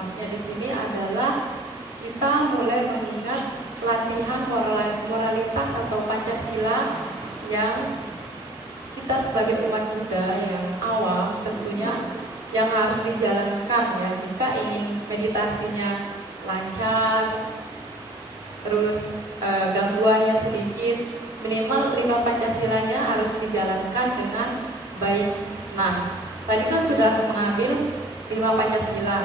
Maksudnya di sini adalah kita mulai mengingat latihan moralitas atau Pancasila yang kita sebagai umat Buddha yang awam tentunya yang harus dijalankan ya. Jika ingin meditasinya lancar, terus gangguannya sedikit, minimal 5 Pancasilanya harus dijalankan dengan baik. Nah, tadi kan sudah mengambil 5 Pancasila.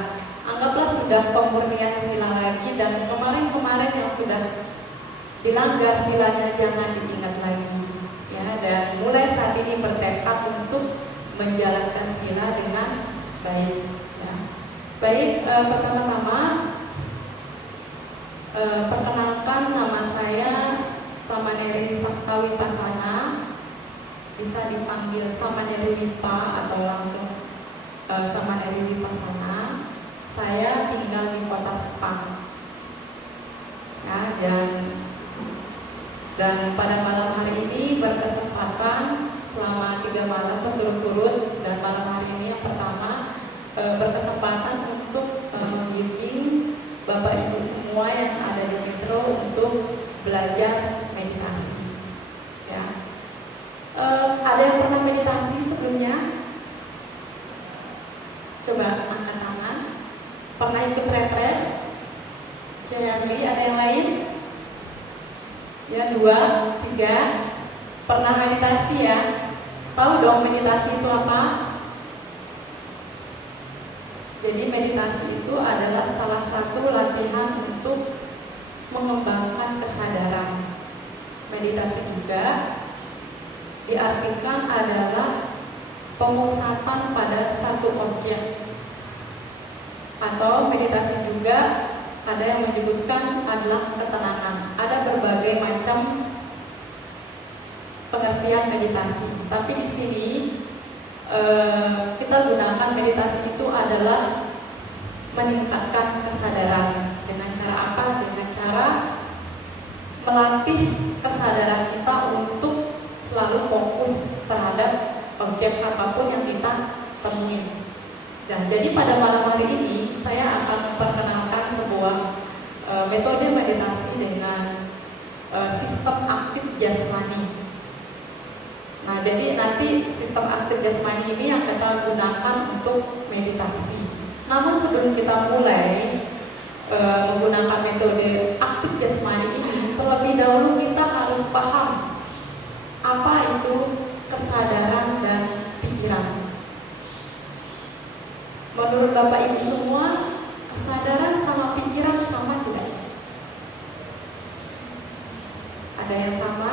Anggaplah sudah pemurnian sila lagi, dan kemarin-kemarin yang sudah dilanggar silanya jangan diingat lagi. Ya, dan mulai saat ini bertekad untuk menjalankan sila dengan baik. Ya. Baik, pertama-tama perkenalkan, nama saya Samaneri Sakta Wipasana, bisa dipanggil Samaneri Wipa atau langsung Samaneri Wipasana. Saya tinggal di kota Sepang. Ya, dan pada malam hari ini berkesempatan selama 3 malam berturut-turut, dan malam hari ini yang pertama berkesempatan untuk membimbing Bapak Ibu semua yang ada di Metro untuk belajar meditasi. Ya. Ada yang pernah meditasi sebelumnya? Coba angkat tangan. Pernah ikut retret? Jadi ada yang lain? Ya, 2, 3. Pernah meditasi ya? Tahu dong meditasi itu apa? Jadi meditasi itu adalah salah satu latihan untuk mengembangkan kesadaran. Meditasi juga diartikan adalah pemusatan pada satu objek. Atau meditasi juga ada yang menyebutkan adalah ketenangan. Ada berbagai macam pengertian meditasi. Tapi di sini kita gunakan meditasi itu adalah meningkatkan kesadaran. Dengan cara apa? Dengan cara melatih kesadaran kita untuk selalu fokus terhadap objek apapun yang kita temui. Dan jadi pada malam hari ini saya akan memperkenalkan sebuah metode meditasi dengan sistem aktif jasmani. Nah, jadi nanti sistem aktif jasmani ini yang kita gunakan untuk meditasi. Namun sebelum kita mulai menggunakan metode aktif jasmani ini, terlebih dahulu kita harus paham apa itu kesadaran dan pikiran. Menurut Bapak Ibu semua, kesadaran sama pikiran sama tidak? Ada yang sama?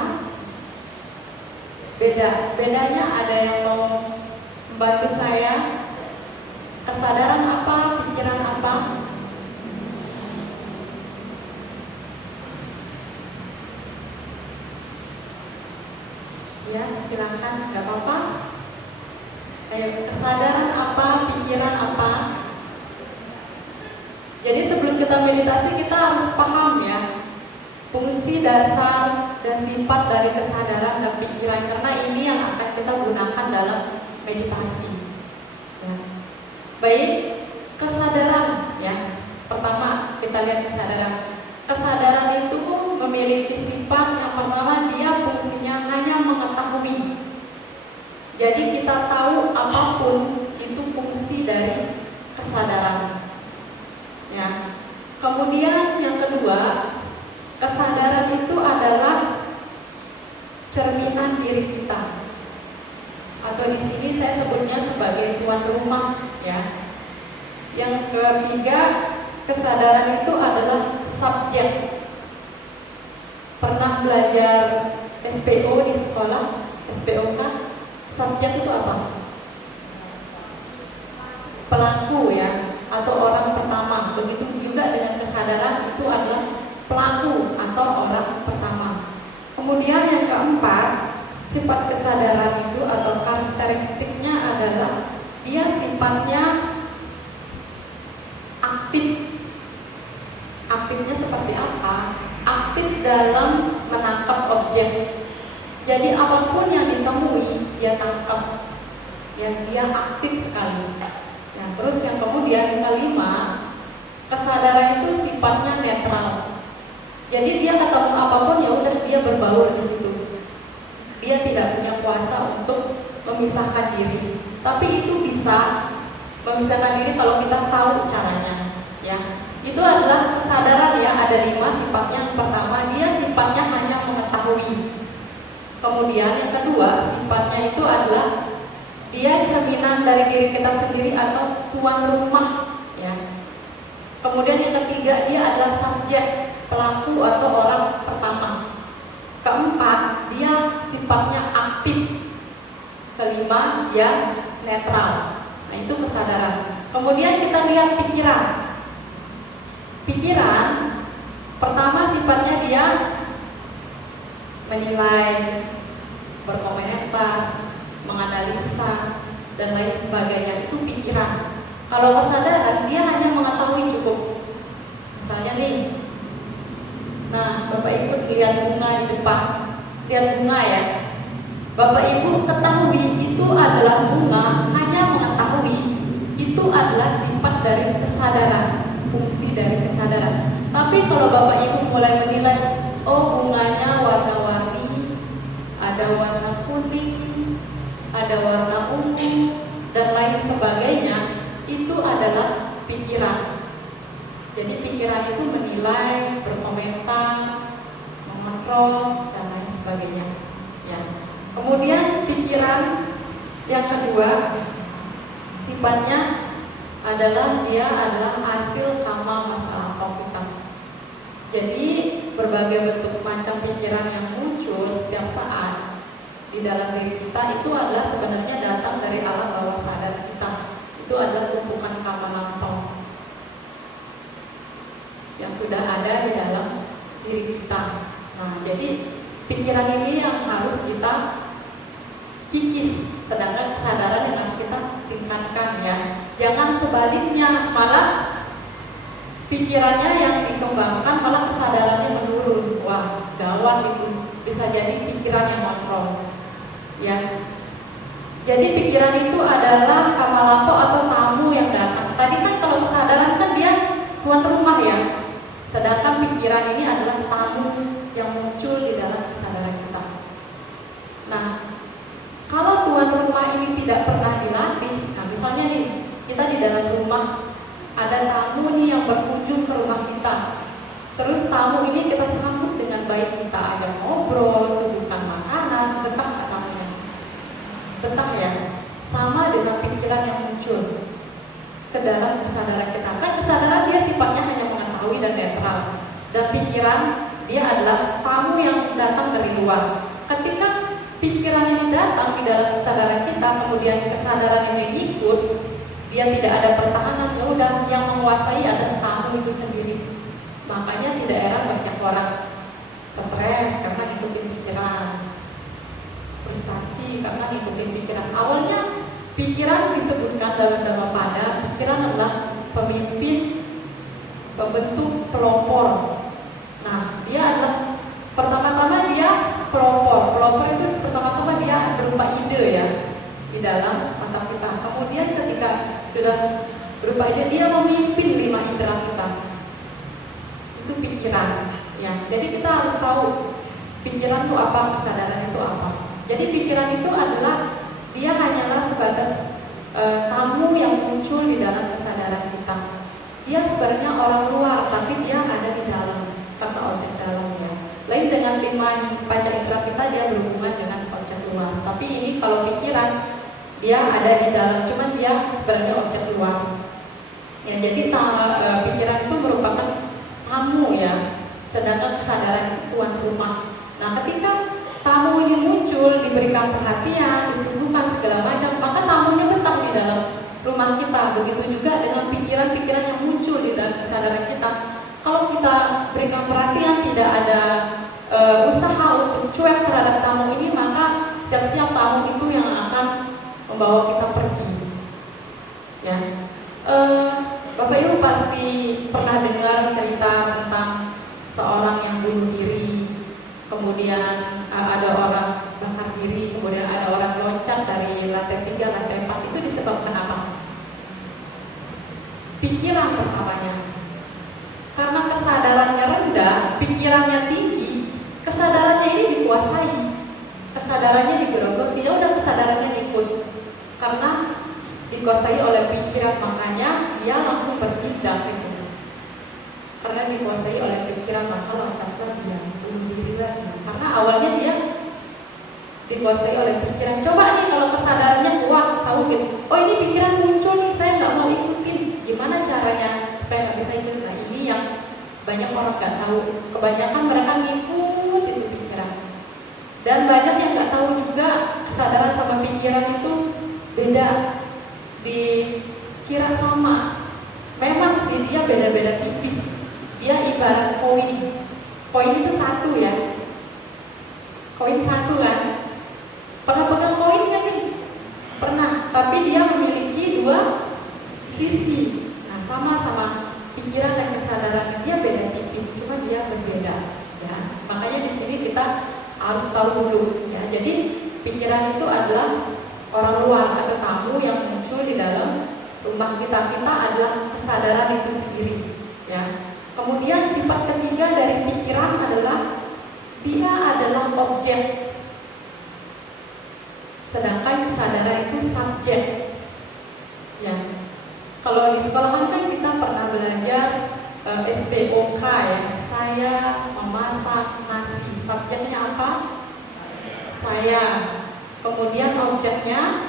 Bedanya ada yang mau membantu saya? Kesadaran apa? Pikiran apa? Ya, silakan, nggak apa-apa. Ayo, kesadaran apa, pikiran apa? Jadi sebelum kita meditasi kita harus paham ya fungsi dasar dan sifat dari kesadaran dan pikiran, karena ini yang akan kita gunakan dalam meditasi. Ya. Baik, kesadaran ya. Pertama kita lihat kesadaran. Kesadaran itu memiliki sifat yang pertama, dia fungsinya hanya mengetahui. Jadi kita tahu apapun itu fungsi dari kesadaran. Ya. Kemudian yang kedua, kesadaran itu adalah cerminan diri kita. Atau di sini saya sebutnya sebagai tuan rumah, ya. Yang ketiga, kesadaran itu adalah subjek. Pernah belajar SPO di sekolah? SPO kan? Subjek itu apa? Pelaku ya, atau orang pertama. Begitu juga dengan kesadaran, itu adalah pelaku atau orang pertama. Kemudian yang keempat, sifat kesadaran itu atau karakteristiknya adalah dia sifatnya aktif. Aktifnya seperti apa? Aktif dalam menangkap objek. Jadi apapun yang ditemui dia tangkap, ya dia aktif sekali. Nah, terus yang kemudian kelima, kesadaran itu sifatnya netral. Jadi dia ketemu apapun ya udah dia berbaur di situ. Dia tidak punya kuasa untuk memisahkan diri. Tapi itu bisa memisahkan diri kalau kita tahu caranya, ya. Itu adalah kesadaran ya, ada 5 sifatnya. Yang pertama, dia sifatnya hanya mengetahui. Kemudian yang kedua, sifatnya itu adalah dia cerminan dari diri kita sendiri atau tuan rumah, ya. Kemudian yang ketiga, dia adalah subjek, pelaku atau orang pertama. Keempat, dia sifatnya aktif. Kelima, dia netral. Nah, itu kesadaran. Kemudian kita lihat pikiran. Pikiran pertama sifatnya dia menilai, berkomentar, menganalisa, dan lain sebagainya. Itu pikiran. Kalau kesadaran dia hanya mengetahui cukup. Misalnya nih, nah Bapak Ibu lihat bunga di depan, lihat bunga ya. Bapak Ibu ketahui itu adalah bunga, hanya mengetahui itu adalah sifat dari kesadaran, fungsi dari kesadaran. Tapi kalau Bapak Ibu mulai menilai, oh bunganya warna-warni, ada warna kuning, ada warna ungu, dan lain sebagainya, itu adalah pikiran. Jadi pikiran itu menilai, berkomentar, mengontrol, dan lain sebagainya. Ya. Kemudian pikiran yang kedua, sifatnya adalah dia adalah hasil amal masa lampau kita. Jadi berbagai bentuk macam pikiran yang muncul setiap saat di dalam diri kita itu adalah sebenarnya datang dari alam bawah sadar kita. Itu adalah tumpukan karma lampau yang sudah ada di dalam diri kita. Nah, jadi pikiran ini yang harus kita kikis, sedangkan kesadaran yang harus kita tingkatkan ya. Jangan sebaliknya, malah pikirannya yang dikembangkan, malah kesadarannya menurun. Wah, gawat itu. Bisa jadi pikiran yang kontrol. Ya. Jadi pikiran itu adalah karma lampau atau tamu yang datang. Tadi kan kalau kesadaran kan dia tuan rumah ya. Sedangkan pikiran ini adalah tamu yang muncul di dalam kesadaran kita. Nah, kalau tuan rumah ini tidak pernah dilatih, nah misalnya nih, kita di dalam rumah ada tamu nih yang berkunjung ke rumah kita. Terus tamu ini kita sambut dengan baik, kita ajak ngobrol, suguhkan makanan, betah nggak tamunya? Betah ya? Sama dengan pikiran yang muncul ke dalam kesadaran kita. Kan kesadaran dia sifatnya hanya mengetahui dan netral. Dan pikiran dia adalah tamu yang datang dari luar. Ketika pikiran ini datang di dalam kesadaran kita, kemudian kesadaran ini ikut, dia tidak ada pertahanan, ya udah yang menguasai adalah tamu itu sendiri. Makanya tidak heran banyak orang stres karena ngikutin pikiran, frustasi karena ngikutin pikiran. Awalnya pikiran disebutkan dalam Dhammapada, pikiran adalah pemimpin, pembentuk, pelopor. Nah, dia adalah pertama-tama dia pelopor. Pelopor itu pertama-tama dia berupa ide ya di dalam mata kita. Kemudian ketika sudah berupa ide, dia memimpin 5 indera kita. Itu pikiran ya. Jadi kita harus tahu pikiran itu apa, kesadaran itu apa. Jadi pikiran itu adalah dia hanyalah sebatas tamu yang muncul di dalam kesadaran kita. Dia sebenarnya orang luar, tapi dia ada di dalam, kata objek dalam ya. Lain dengan 5 panca indera kita, dia berhubungan dengan objek luar. Tapi ini kalau pikiran, dia ada di dalam, cuman dia sebenarnya objek luar. Ya, jadi pikiran itu merupakan tamu ya, sedangkan kesadaran itu tuan rumah. Nah, ketika tamu ini muncul, diberikan perhatian, disuguhkan segala macam, maka tamunya betah di dalam rumah kita. Begitu juga dengan pikiran-pikiran yang muncul di dalam kesadaran kita. Kalau kita berikan perhatian, tidak ada usaha untuk cuek terhadap tamu ini, maka siap-siap tamu itu yang akan membawa kita pergi. Ya, Bapak Ibu pasti pernah dengar cerita tentang seorang yang bunuh diri, kemudian ada orang bakar diri, kemudian ada orang loncat dari lantai 3, lantai 4. Itu disebabkan apa? Pikiran pertamanya. pikirannya tinggi, kesadarannya ini dikuasai, kesadarannya digerogoti, ya udah kesadarannya ikut karena dikuasai oleh pikiran, makanya dia langsung bertindak gitu. Karena dikuasai oleh pikiran maka loncat dia bunuh diri lagi. Karena awalnya dia dikuasai oleh pikiran. Coba nih kalau kesadarannya kuat, tahu gitu, oh ini pikiran muncul nih, saya nggak mau ikutin. Gimana caranya supaya nggak bisa ikut? Nah ini yang banyak orang nggak tahu. Kebanyakan mereka ngikut itu pikiran. Dan banyak yang nggak tahu juga kesadaran sama pikiran itu beda. Dikira sama. Memang sih dia beda-beda tipis. Dia ibarat koin. Koin itu satu ya. Koin satu kan. Pernah pegang koin kan nih? Pernah. Tapi dia memiliki dua sisi. Nah sama-sama pikiran dan kesadaran dia beda tipis, cuma dia berbeda. Ya. Makanya di sini kita harus tahu dulu. Ya. Jadi pikiran itu adalah orang luar atau tamu yang muncul di dalam rumah kita. Kita adalah kesadaran itu sendiri. Ya. Kemudian sifat ketiga dari pikiran adalah dia adalah objek, sedangkan kesadaran itu subjek. Ya, kalau di sekolah kan kita pernah belajar SPOK ya, saya memasak nasi. Subjeknya apa? Saya. Kemudian objeknya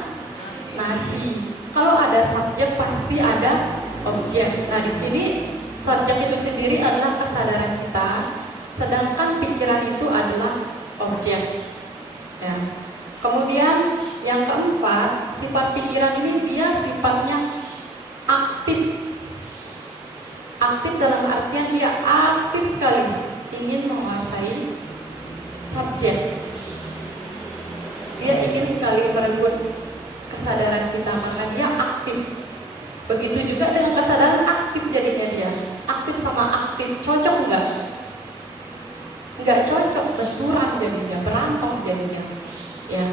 nasi. Kalau ada subjek pasti ada objek. Nah di sini subjek itu sendiri adalah kesadaran kita, sedangkan pikiran itu adalah objek. Ya. Kemudian yang keempat, sifat pikiran ini dia sifatnya aktif. Aktif dalam artian dia aktif sekali ingin menguasai subjek. Dia ingin sekali merebut kesadaran kita, maka dia aktif. Begitu juga dengan kesadaran aktif jadinya dia. Aktif sama aktif cocok enggak? Enggak cocok, benturan jadinya, berantem jadinya. Ya.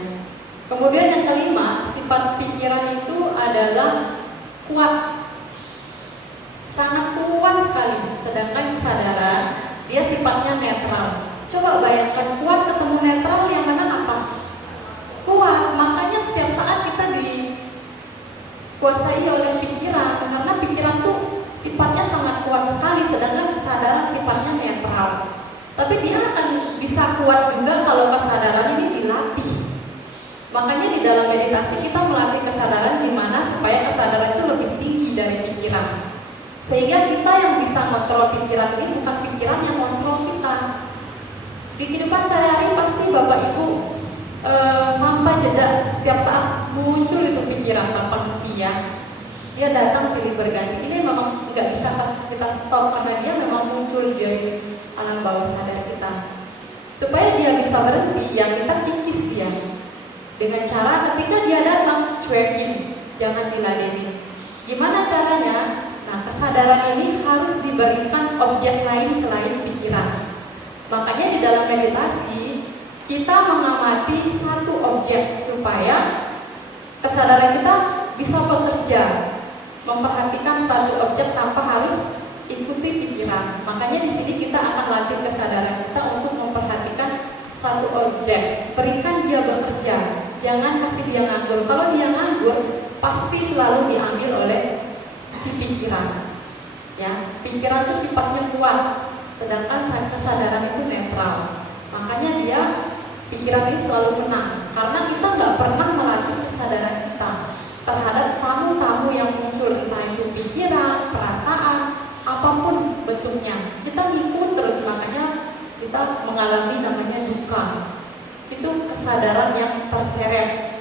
Kemudian yang kelima, sifat pikiran itu adalah kuat. Sangat kuat sekali. Sedangkan kesadaran dia sifatnya netral. Coba bayangkan kuat ketemu netral, yang mana apa? Kuat. Makanya setiap saat kita dikuasai oleh pikiran, karena pikiran tuh sifatnya sangat kuat sekali, sedangkan kesadaran sifatnya netral. Tapi dia akan bisa kuat juga kalau kesadaran ini dilatih. Makanya di dalam meditasi kita melatih kesadaran gimana supaya kesadaran itu lebih tinggi dari pikiran. Sehingga kita yang bisa kontrol pikiran ini bukan pikiran yang kontrol kita. Di kehidupan sehari-hari pasti Bapak Ibu tanpa jeda setiap saat muncul itu pikiran tanpa henti ya. Dia datang silih berganti. Ini memang nggak bisa kita stop karena dia memang muncul dari alam bawah sadar kita. Supaya dia bisa berhenti, yang kita kikis dia dengan cara ketika dia datang cuekin, jangan diladeni. Gimana caranya? Nah, kesadaran ini harus diberikan objek lain selain pikiran. Makanya di dalam meditasi kita mengamati satu objek supaya kesadaran kita bisa bekerja, memperhatikan satu objek tanpa harus ikuti pikiran. Makanya di sini kita akan latih kesadaran kita untuk memperhatikan satu objek. Berikan dia bekerja, jangan kasih dia nganggur. Kalau dia nganggur, pasti selalu diambil oleh si pikiran. Ya, pikiran itu sifatnya kuat, sedangkan kesadaran itu netral. Makanya dia pikiran ini selalu menang, karena kita nggak pernah melatih kesadaran kita terhadap tamu-tamu yang muncul, entah itu pikiran, perasaan, apapun bentuknya. Kita ngikut terus, makanya kita mengalami namanya duka. Itu kesadaran yang terseret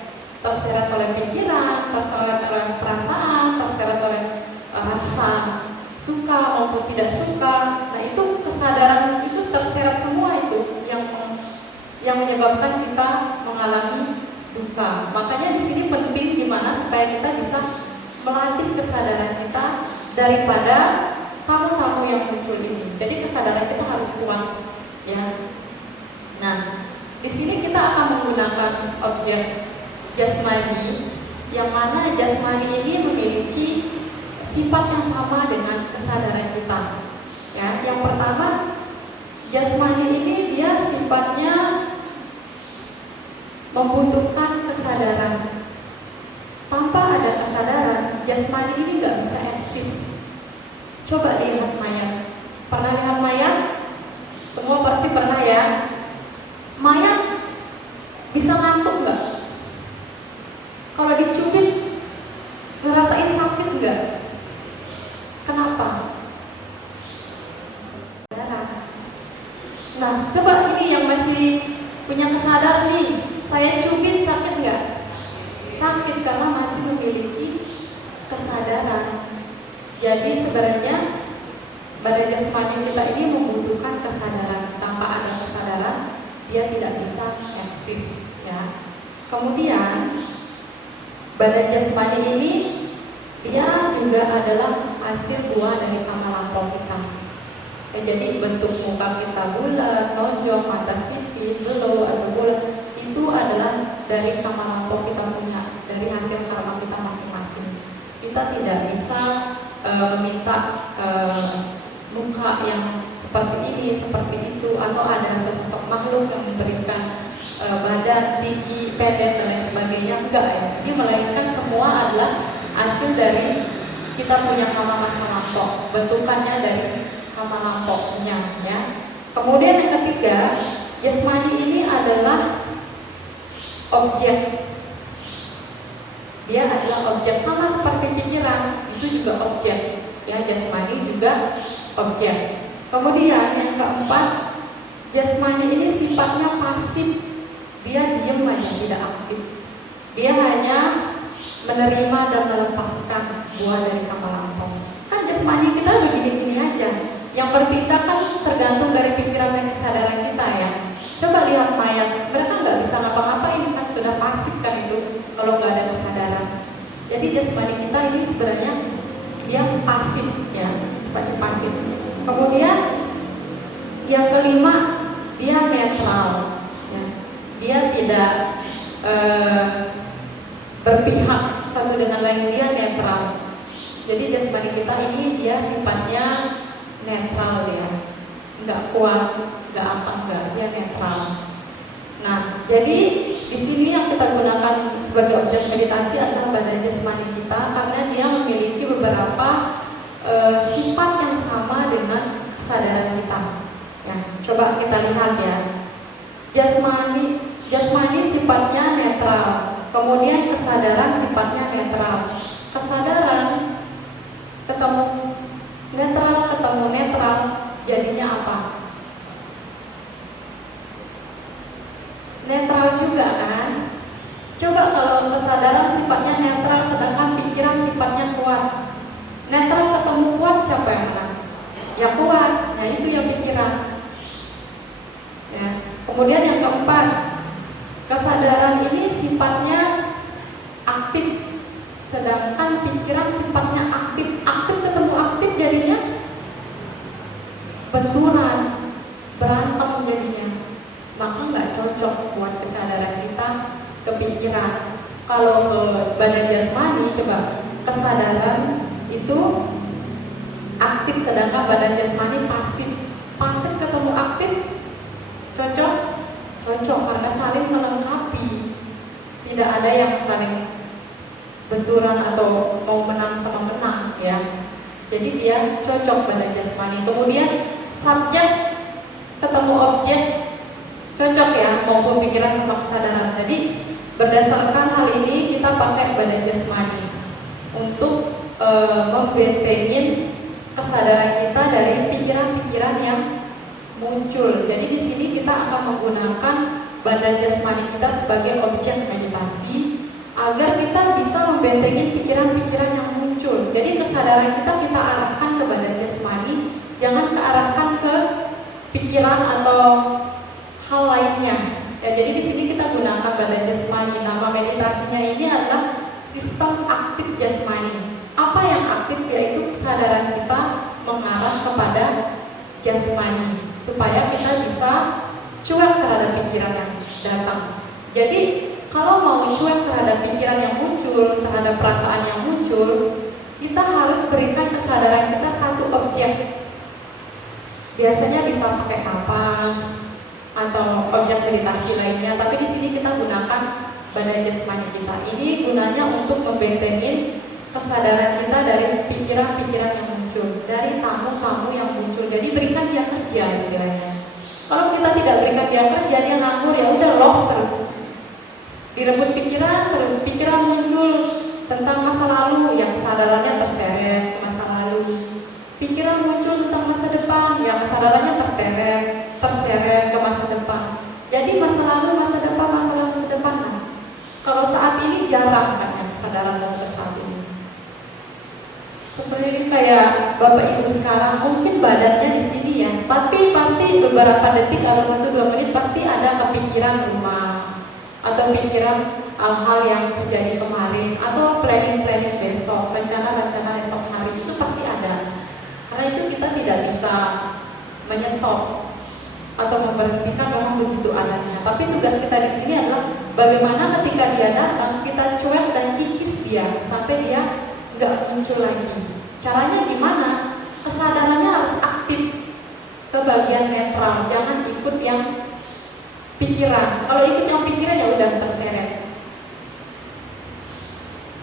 oleh pikiran, terseret oleh perasaan, terseret oleh rasa suka maupun tidak suka. Nah itu kesadaran itu terseret semua itu yang menyebabkan kita mengalami duka. Makanya di sini penting gimana supaya kita bisa melatih kesadaran kita daripada tamu-tamu yang muncul ini. Jadi kesadaran kita harus kuat, ya. Nah, di sini kita akan menggunakan objek jasmani, yang mana jasmani ini memiliki sifat yang sama dengan kesadaran kita. Ya, yang pertama, sifatnya membutuhkan kesadaran. Tanpa ada kesadaran, jasmani ini nggak bisa eksis. Coba lihat mayat. Pernah lihat mayat? Semua pasti pernah ya. Mayat bisa ngantuk nggak? Kalau dicubit, ngerasain sakit nggak? Kenapa? Nah, coba ini yang masih punya kesadaran nih, saya cubit sakit nggak? Sakit karena masih memiliki kesadaran. Jadi sebenarnya badan jasmani kita ini membutuhkan kesadaran. Tanpa ada kesadaran, dia tidak bisa eksis. Ya. Kemudian badan jasmani ini dia juga adalah hasil buah dari kama lampau kita. Jadi bentuk muka kita bulat, tonjong, mata sipit, belau atau bulat itu adalah dari kama lampau kita punya, dari hasil karma kita masing-masing. Kita tidak bisa meminta muka yang seperti ini, seperti itu, atau ada sesosok makhluk yang memberikan badan tinggi, pendek dan lain sebagainya. Enggak ya. Jadi melainkan semua adalah hasil dari kita punya kama masa lampau, bentukannya dari kama lampaunya ya. Kemudian yang ketiga, jasmani ini adalah objek. Dia adalah objek, sama seperti pikiran, itu juga objek ya, jasmani juga objek. Kemudian yang keempat, jasmani ini sifatnya pasif. Dia diam aja, tidak aktif. Dia hanya menerima dan melepaskan buah dari kama lampau. Kan jasmani kita begini-gini aja. Yang bertindak kan tergantung dari pikiran dan kesadaran kita ya. Coba lihat mayat, mereka nggak bisa ngapa-ngapain kan, sudah pasif kan itu kalau nggak ada kesadaran. Jadi jasmani kita ini sebenarnya dia pasif ya, seperti pasif. Kemudian yang kelima, dia netral ya. Dia tidak berpihak satu dengan lain, dia netral. Jadi jasmani kita ini dia sifatnya netral ya, nggak kuat, nggak apa, nggak, dia netral. Nah, jadi di sini yang kita gunakan sebagai objek meditasi adalah badan jasmani kita, karena dia memiliki beberapa sifat yang sama dengan kesadaran kita. Ya, coba kita lihat ya. Jasmani sifatnya netral, kemudian kesadaran sifatnya netral. Kesadaran ketemu netral, jadinya apa? Netral juga kan? Coba kalau kesadaran sifatnya netral, sedangkan pikiran sifatnya kuat. Netral ketemu kuat, siapa yang menang? Ya kuat, nah itu yang pikiran. Ya. Kemudian yang keempat, kesadaran ini sifatnya aktif, sedangkan pikiran sifatnya aktif. Aktif ketemu aktif jadinya benturan, berantem jadinya. Maka nggak cocok buat kesadaran kita ke pikiran. Kalau ke badan jasmani, coba kesadaran itu aktif, sedangkan badan jasmani pasif. Pasif ketemu aktif cocok karena saling melengkapi. Tidak ada yang saling benturan atau mau menang sama menang ya. Jadi dia cocok badan jasmani. Kemudian subjek ketemu objek cocok ya, maupun pikiran sama kesadaran. Jadi berdasarkan hal ini kita pakai badan jasmani untuk membentengin kesadaran kita dari pikiran-pikiran yang muncul. Jadi di sini kita akan menggunakan badan jasmani kita sebagai objek meditasi agar kita bisa membentengin pikiran-pikiran yang muncul. Jadi kesadaran kita arahkan ke badan jasmani, jangan kearahkan ke pikiran atau hal lainnya. Ya, jadi di sini kita gunakan badan jasmani. Nama meditasinya ini adalah sistem aktif jasmani. Apa yang aktif? Yaitu kesadaran kita mengarah kepada jasmani supaya kita bisa cuek terhadap pikiran yang datang. Jadi kalau mau cuek terhadap pikiran yang muncul, terhadap perasaan yang muncul, kita harus berikan kesadaran kita satu objek. Biasanya bisa pakai napas, atau objek meditasi lainnya, tapi di sini kita gunakan badan jasmani kita. Ini gunanya untuk membentengin kesadaran kita dari pikiran-pikiran yang muncul, dari tamu-tamu yang muncul. Jadi berikan dia kerja istilahnya. Kalau kita tidak berikan dia kerja, dia nganggur, ya udah lost terus. Direbut pikiran, terus pikiran muncul tentang masa lalu, yang kesadarannya terseret ke masa lalu. Pikiran muncul tentang masa depan, yang kesadarannya terseret ke masa depan. Jadi masa lalu, masa depan, masa lalu, masa depan. Nah, kalau saat ini jarang kan ya kesadaran dalam saat ini. Seperti kayak Bapak Ibu sekarang, mungkin badannya di sini ya, tapi pasti beberapa detik atau 1-2 menit pasti ada kepikiran rumah atau pikiran hal-hal yang terjadi kemarin atau planning besok, rencana esok hari, itu pasti ada. Karena itu kita tidak bisa menyetop atau memberhentikan memang begitu adanya. Tapi tugas kita di sini adalah bagaimana ketika dia datang kita cuek dan kikis dia sampai dia nggak muncul lagi. Caranya gimana? Kesadarannya harus aktif ke bagian netral, jangan ikut yang pikiran. Kalau ikut yang pikiran ya udah terseret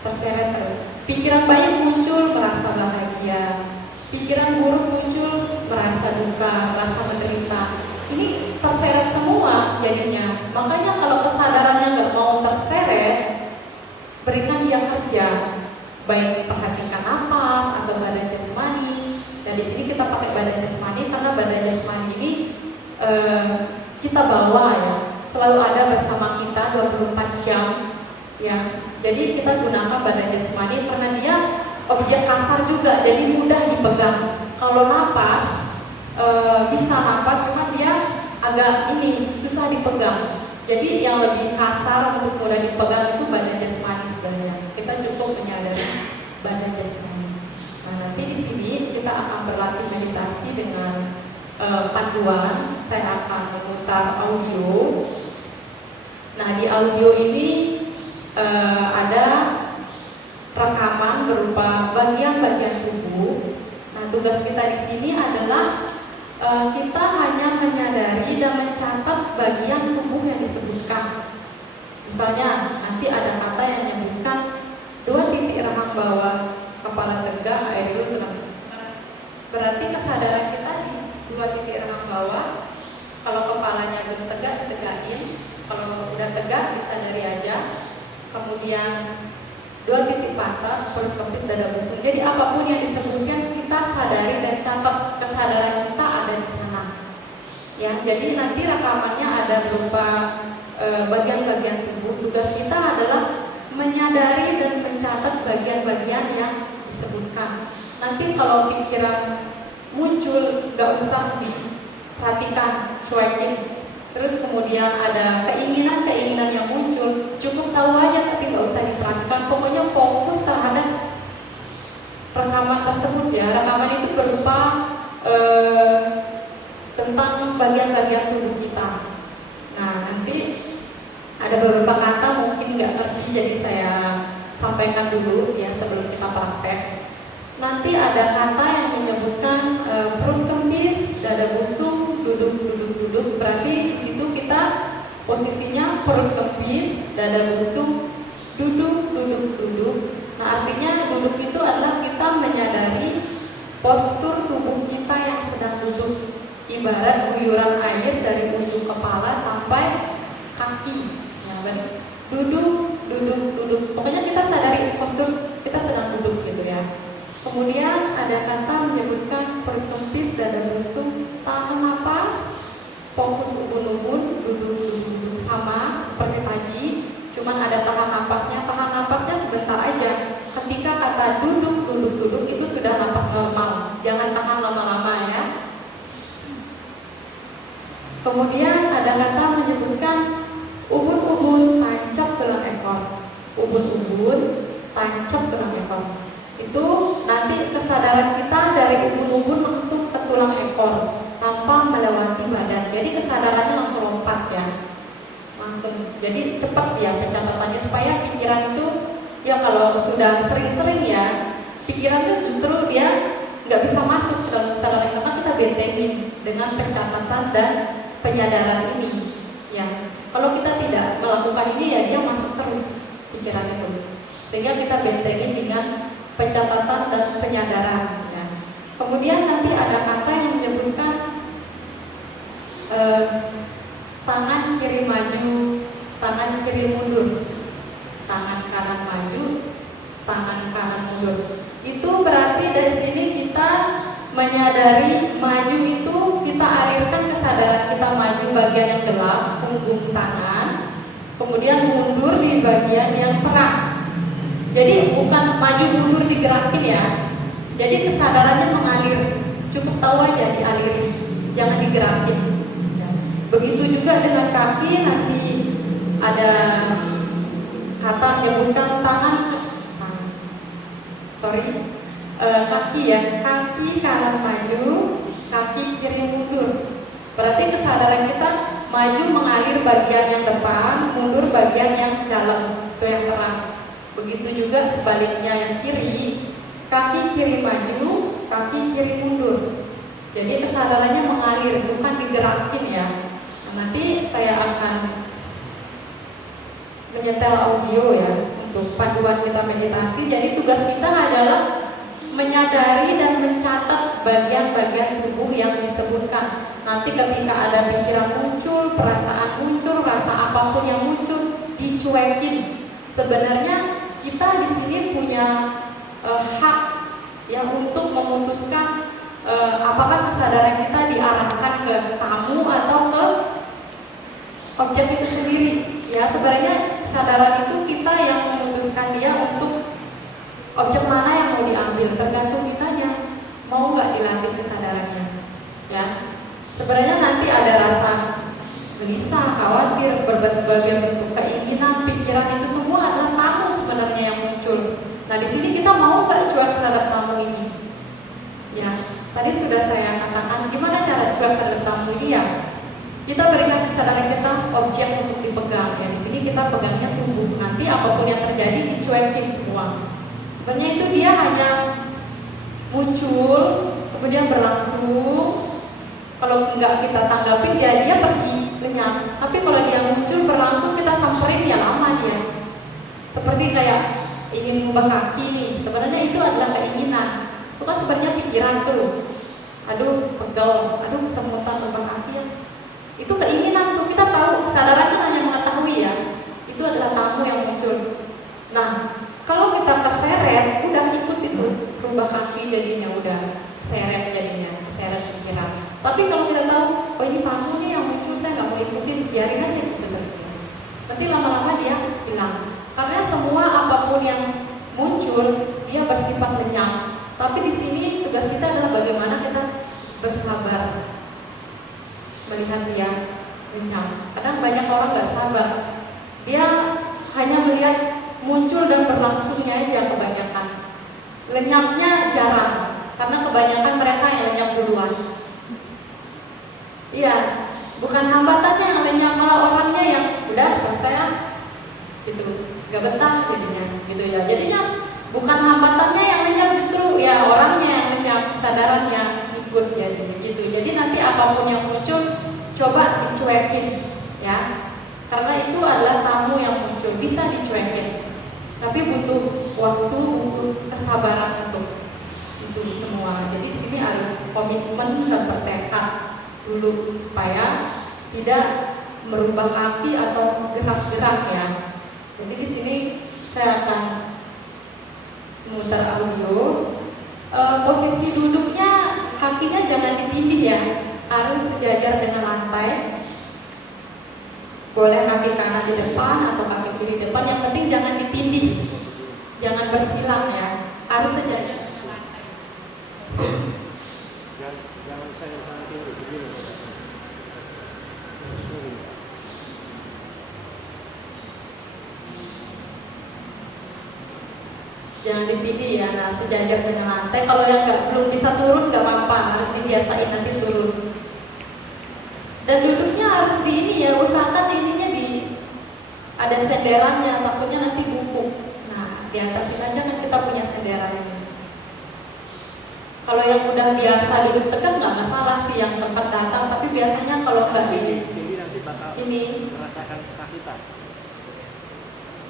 terus. Pikiran baik muncul merasa bahagia, pikiran buruk muncul merasa duka, merasa menderita. Ini terseret semua jadinya. Makanya kalau kesadarannya nggak mau terseret, berikan dia kerja, baik perhatikan napas atau badan jasmani. Dan di sini kita pakai badan jasmani karena badan jasmani ini kita bawa ya, selalu ada bersama kita 24 jam ya. Jadi kita gunakan badan jasmani karena dia objek kasar juga, jadi mudah dipegang. Kalau napas bisa napas, cuma dia agak susah dipegang. Jadi yang lebih kasar untuk mudah dipegang itu badan jasmani sebenarnya. Kita cukup menyadari badan jasmani. Nah, nanti di sini kita akan berlatih meditasi dengan panduan. Saya akan memutar audio. Nah, di audio ini ada rekaman berupa bagian-bagian tubuh. Nah, tugas kita di sini adalah kita hanya menyadari dan mencatat bagian tubuh yang disebutkan. Misalnya nanti ada kata yang menyebutkan 2 titik rahang bawah, kepala tegak, air dulu tenang. Berarti kesadaran kita di 2 titik rahang bawah. Kalau kepalanya belum tegak, tegakin. Kalau udah tegak, disadari aja. Kemudian 2 titik patah, perut kempis, dada busung. Jadi apapun yang disebutkan kita sadari dan catat, kesadaran kita ada di sana. Ya, jadi nanti rekamannya ada berupa bagian-bagian tubuh. Tugas kita adalah menyadari dan mencatat bagian-bagian yang disebutkan. Nanti kalau pikiran muncul, gak usah diperhatikan, cuekin. Terus kemudian ada keinginan-keinginan yang muncul, cukup tahu aja tapi gak usah diperhatikan. Pokoknya fokus terhadap rekaman tersebut ya. Rekaman itu berupa tentang bagian-bagian tubuh kita. Nah, nanti ada beberapa kata mungkin nggak ngerti, jadi saya sampaikan dulu ya sebelum kita praktek. Nanti ada kata yang menyebutkan perut kempis, dada busung, duduk. Berarti di situ kita posisinya perut kempis, dada busung, duduk. Nah, artinya duduk itu adalah kita menyadari postur tubuh kita yang sedang duduk. Ibarat guyuran air dari ujung kepala sampai kaki. Ya, duduk. Pokoknya kita sadari postur kita sedang duduk gitu ya. Kemudian ada kata menyebutkan perut kempis, dada busung, tahan napas, fokus ubun-ubun, duduk sama seperti tadi. Cuman ada tahan napasnya sebentar aja. Ketika kata duduk itu sudah napas normal. Jangan tahan lama-lama ya. Kemudian ada kata menyebutkan ubun-ubun, tancap tulang ekor. Ubun-ubun, tancap tulang ekor. Itu nanti kesadaran kita dari ubun-ubun langsung ke tulang ekor tanpa melewati badan. Jadi kesadarannya langsung lompat ya. Langsung. Jadi cepat ya pencatatannya supaya pikiran itu ya kalau sudah sering-sering ya, pikiran itu justru dia nggak bisa masuk ke dalam kesadaran, karena kita bentengin dengan pencatatan dan penyadaran ini. Ya, kalau kita tidak melakukan ini ya dia masuk terus pikiran itu. Sehingga kita bentengi dengan pencatatan dan penyadaran. Ya. Kemudian nanti ada kata yang menyebutkan tangan kiri maju, tangan kiri mundur, tangan kanan maju, tangan kanan mundur. Itu berarti dari sini kita menyadari maju itu kita alirkan kesadaran kita maju bagian yang gelap, punggung tangan, kemudian mundur di bagian yang terang. Jadi bukan maju mundur digerakin ya. Jadi kesadarannya mengalir, cukup tahu aja dialiri, jangan digerakin. Begitu juga dengan kaki, nanti ada kata menyebutkan kaki ya, kaki kanan maju, kaki kiri mundur. Berarti kesadaran kita maju mengalir bagian yang depan, mundur bagian yang dalam, itu yang terang. Begitu juga sebaliknya yang kiri, kaki kiri maju, kaki kiri mundur. Jadi kesadarannya mengalir, bukan digerakin ya. Nanti saya akan menyetel audio ya untuk panduan kita meditasi. Jadi tugas kita adalah menyadari dan mencatat bagian-bagian tubuh yang disebutkan. Nanti ketika ada pikiran muncul, perasaan muncul, rasa apapun yang muncul, dicuekin. Sebenarnya kita di sini punya hak yang untuk memutuskan apakah kesadaran kita diarahkan ke tamu atau ke objek itu sendiri. Ya, sebenarnya kesadaran itu kita yang memutuskan dia untuk objek mana yang mau diambil, tergantung kitanya mau nggak dilatih kesadarannya. Ya, sebenarnya nanti ada rasa gelisah, khawatir, berbagai bentuk keinginan, pikiran, itu semua adalah tamu sebenarnya yang muncul. Nah, di sini kita mau nggak cuek terhadap tamu ini? Ya, tadi sudah saya katakan gimana cara cuek terhadap tamu ini ya. Kita berikan kesadaran kita objek untuk dipegang. Ya, di sini kita pegangnya tubuh. Nanti apapun yang terjadi dicuekin semua. Sebenarnya itu dia hanya muncul, kemudian berlangsung. Kalau enggak kita tanggapin dia pergi lenyap. Tapi kalau dia muncul berlangsung kita samperin ya lama dia. Seperti kayak ingin mengubah kaki nih. Sebenarnya itu adalah keinginan. Itu kan sebenarnya pikiran tuh. Aduh pegel, aduh kesemutan mengubah kaki ya. Itu keinginan tuh, kita tahu, kesadaran itu hanya mengetahui ya. Itu adalah tamu yang muncul. Nah, kalau kita keseret, udah ikut itu, rubah kaki jadinya udah seret jadinya, seret pikiran. Tapi kalau kita tahu, oh ini tamu nih yang muncul, saya nggak mau ikutin, biarin aja gitu terus. Nanti lama-lama dia hilang. Karena semua apapun yang muncul, dia bersifat lenyap. Tapi di sini tugas kita adalah bagaimana kita bersabar melihat dia lenyap. Kadang banyak orang nggak sabar, dia hanya melihat muncul dan berlangsungnya aja kebanyakan. Lenyapnya jarang, karena kebanyakan mereka yang lenyap duluan. Iya, bukan hambatannya yang lenyap, malah orangnya yang udah selesai gitu, nggak betah jadinya, gitu ya. Jadinya bukan hambatannya yang lenyap, justru ya orangnya yang lenyap, kesadarannya ikut jadi begitu. Jadi nanti apapun yang muncul coba dicuekin ya, karena itu adalah tamu yang muncul, bisa dicuekin, tapi butuh waktu, butuh kesabaran untuk itu semua. Jadi sini harus komitmen dan bertekad dulu supaya tidak merubah hati atau gerak-gerak ya. Jadi di sini saya akan memutar audio. Posisi duduknya kakinya jangan ditindih ya, harus sejajar dengan lantai. Boleh kaki kanan di depan atau kaki kiri depan, yang penting jangan ditindih, jangan bersilang ya, harus sejajar dengan lantai. Jangan saya tindih begini. Jangan ditindih ya, nah sejajar dengan lantai. Kalau yang belum bisa turun nggak apa-apa, harus dibiasain nanti turun. Dan duduknya harus di ini ya, usahakan ininya ada senderannya, takutnya nanti bungkuk. Nah di atasin aja kan kita punya senderannya. Kalau yang udah biasa duduk tegak nggak masalah sih, yang tempat datang, tapi biasanya kalau nggak Tinggi nanti bakal ini merasakan kesakitan.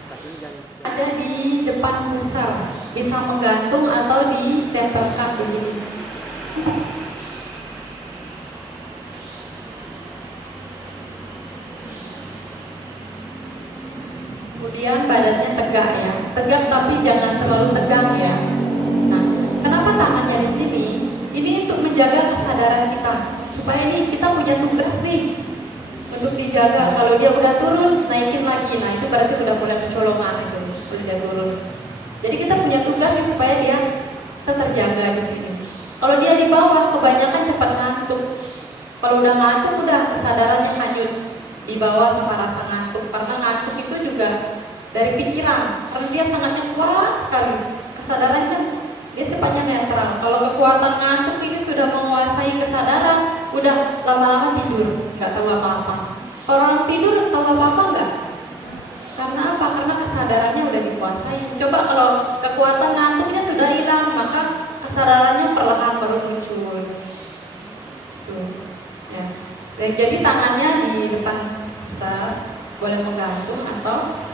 Kakinya jangan ada di depan pusar, bisa menggantung atau ditempelkan begini. Kemudian badannya tegak ya, tegak tapi jangan terlalu tegang ya. Nah, kenapa tangannya di sini? Ini untuk menjaga kesadaran kita, supaya ini kita punya tugas nih untuk dijaga. Kalau dia udah turun, naikin lagi. Nah, itu berarti udah mulai kecolongan itu, udah turun. Jadi kita punya tugas nih supaya dia tetap terjaga di sini. Kalau dia di bawah, kebanyakan cepat ngantuk. Kalau udah ngantuk, udah kesadarannya hanyut di bawah sama rasa ngantuk. Karena ngantuk itu juga dari pikiran, karena dia sangatnya kuat sekali. Kesadarannya dia sifatnya netral. Kalau kekuatan ngantuk ini sudah menguasai kesadaran, udah lama-lama tidur, nggak tahu apa-apa. Kalau orang tidur tahu apa-apa nggak? Karena apa? Karena kesadarannya udah dikuasai. Coba kalau kekuatan ngantuknya sudah hilang, maka kesadarannya perlahan baru muncul. Tuh. Ya. Jadi tangannya di depan pusar, boleh menggantung atau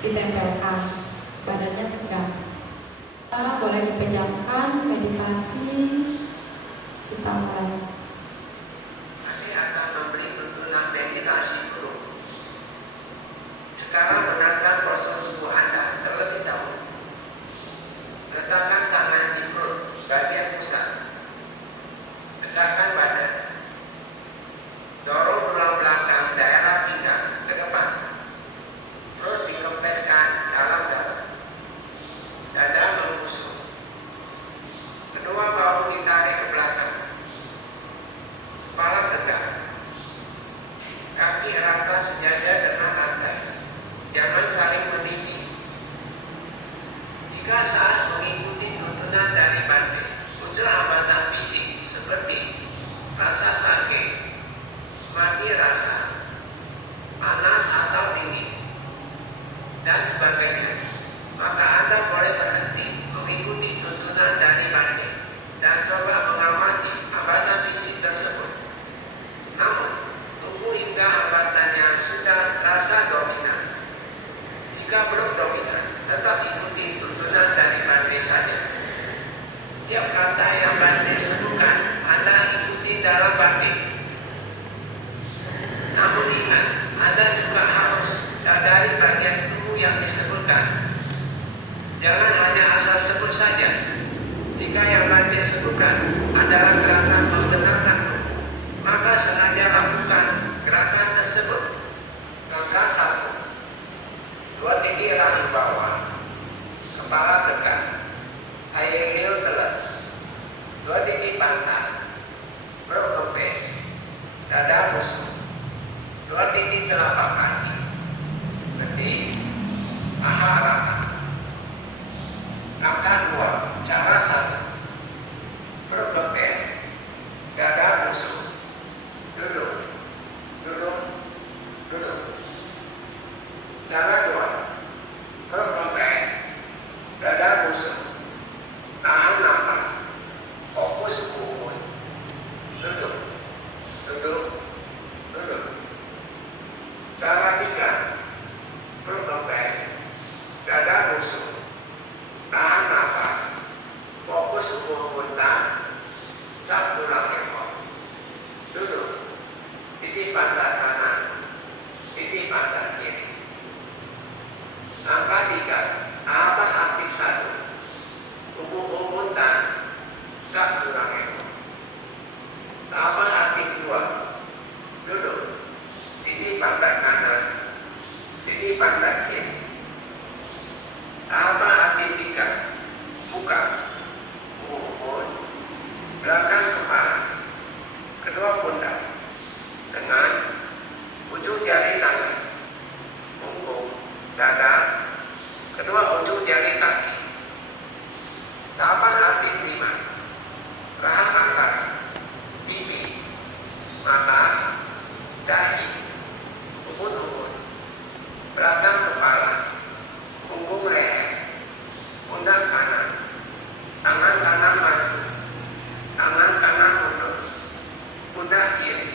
ditempelkan, badannya tegak. Boleh dipejamkan, meditasi, kita mulai. Nanti akan memberi tuntunan meditasi dulu. Sekarang menatap postur tubuh Anda terlebih dahulu. Letakkan tangan di perut bagian pusat. Tegakkan badan. Dorong tulang belakang daerah pinggang ke depan. Perut dikempeskan dalam-dalam. Dada membusuk. Kedua bahu ditarik ke belakang. Kepala tegak. Kaki rata sejajar dengan lantai. Jangan saling menindih. Jika saat mengikuti tuntunan dari batin, muncul hambatan fisik seperti rasa sakit, mati rasa, panas atau dingin, dan sebagainya, maka Anda boleh berhenti mengikuti tuntunan dari batin dan coba mengamati hambatan fisik tersebut. Namun, tunggu hingga hambatannya sudah rasa dominan. Jika belum dominan, tetap ikuti tuntunan dari batin saja. Tiap kata yang batin sebutkan, Anda ikuti dalam batin. Namun ingat, Anda juga harus sadari bagian tubuh yang disebutkan. Jangan hanya asal sebut saja. Jika yang batin sebutkan adalah gerakan menggerakkan tubuh, maka sengaja lakukan gerakan tersebut. Langkah 1. 2 titik rahang bawah, kepala tegak, triangle telat. 2 titik pantat, perut kempes, dada busuk. 2 titik telapak kaki, betis, paha rata. Langkah 2, cara 1. Perut kempes, dada busuk. Duduk, duduk, duduk. Cara 2. Perut kempes, dada busuk. Tahan nafas. Fokus kubur. Duduk, duduk, duduk. Cara 3. Perut kempes, dada busuk. Tahan nafas. Fokus kubur muntah. Cap tulang ekor. Duduk. Titik pantat kanan. Titik pantat kiri. Langkah 3. Tahapan aktif 1. Kubur muntah. Cap tulang ekor. Tahapan aktif 2. Duduk. Titik pantat kanan. Titik pantat kiri. Tahapan aktif 3. Buka. Kubur. Belakang kepala. Kedua pundak. Dengan ujung jari tangan. Punggung. Dada. Kedua ujung jari kaki. Tahapan aktif 5. Rahang atas. Pipi. Mata. Dahi. Ubun-ubun. Belakang kepala. Punggung leher. Pundak kanan. Tangan kanan maju. Tangan kanan mundur. Pundak kiri.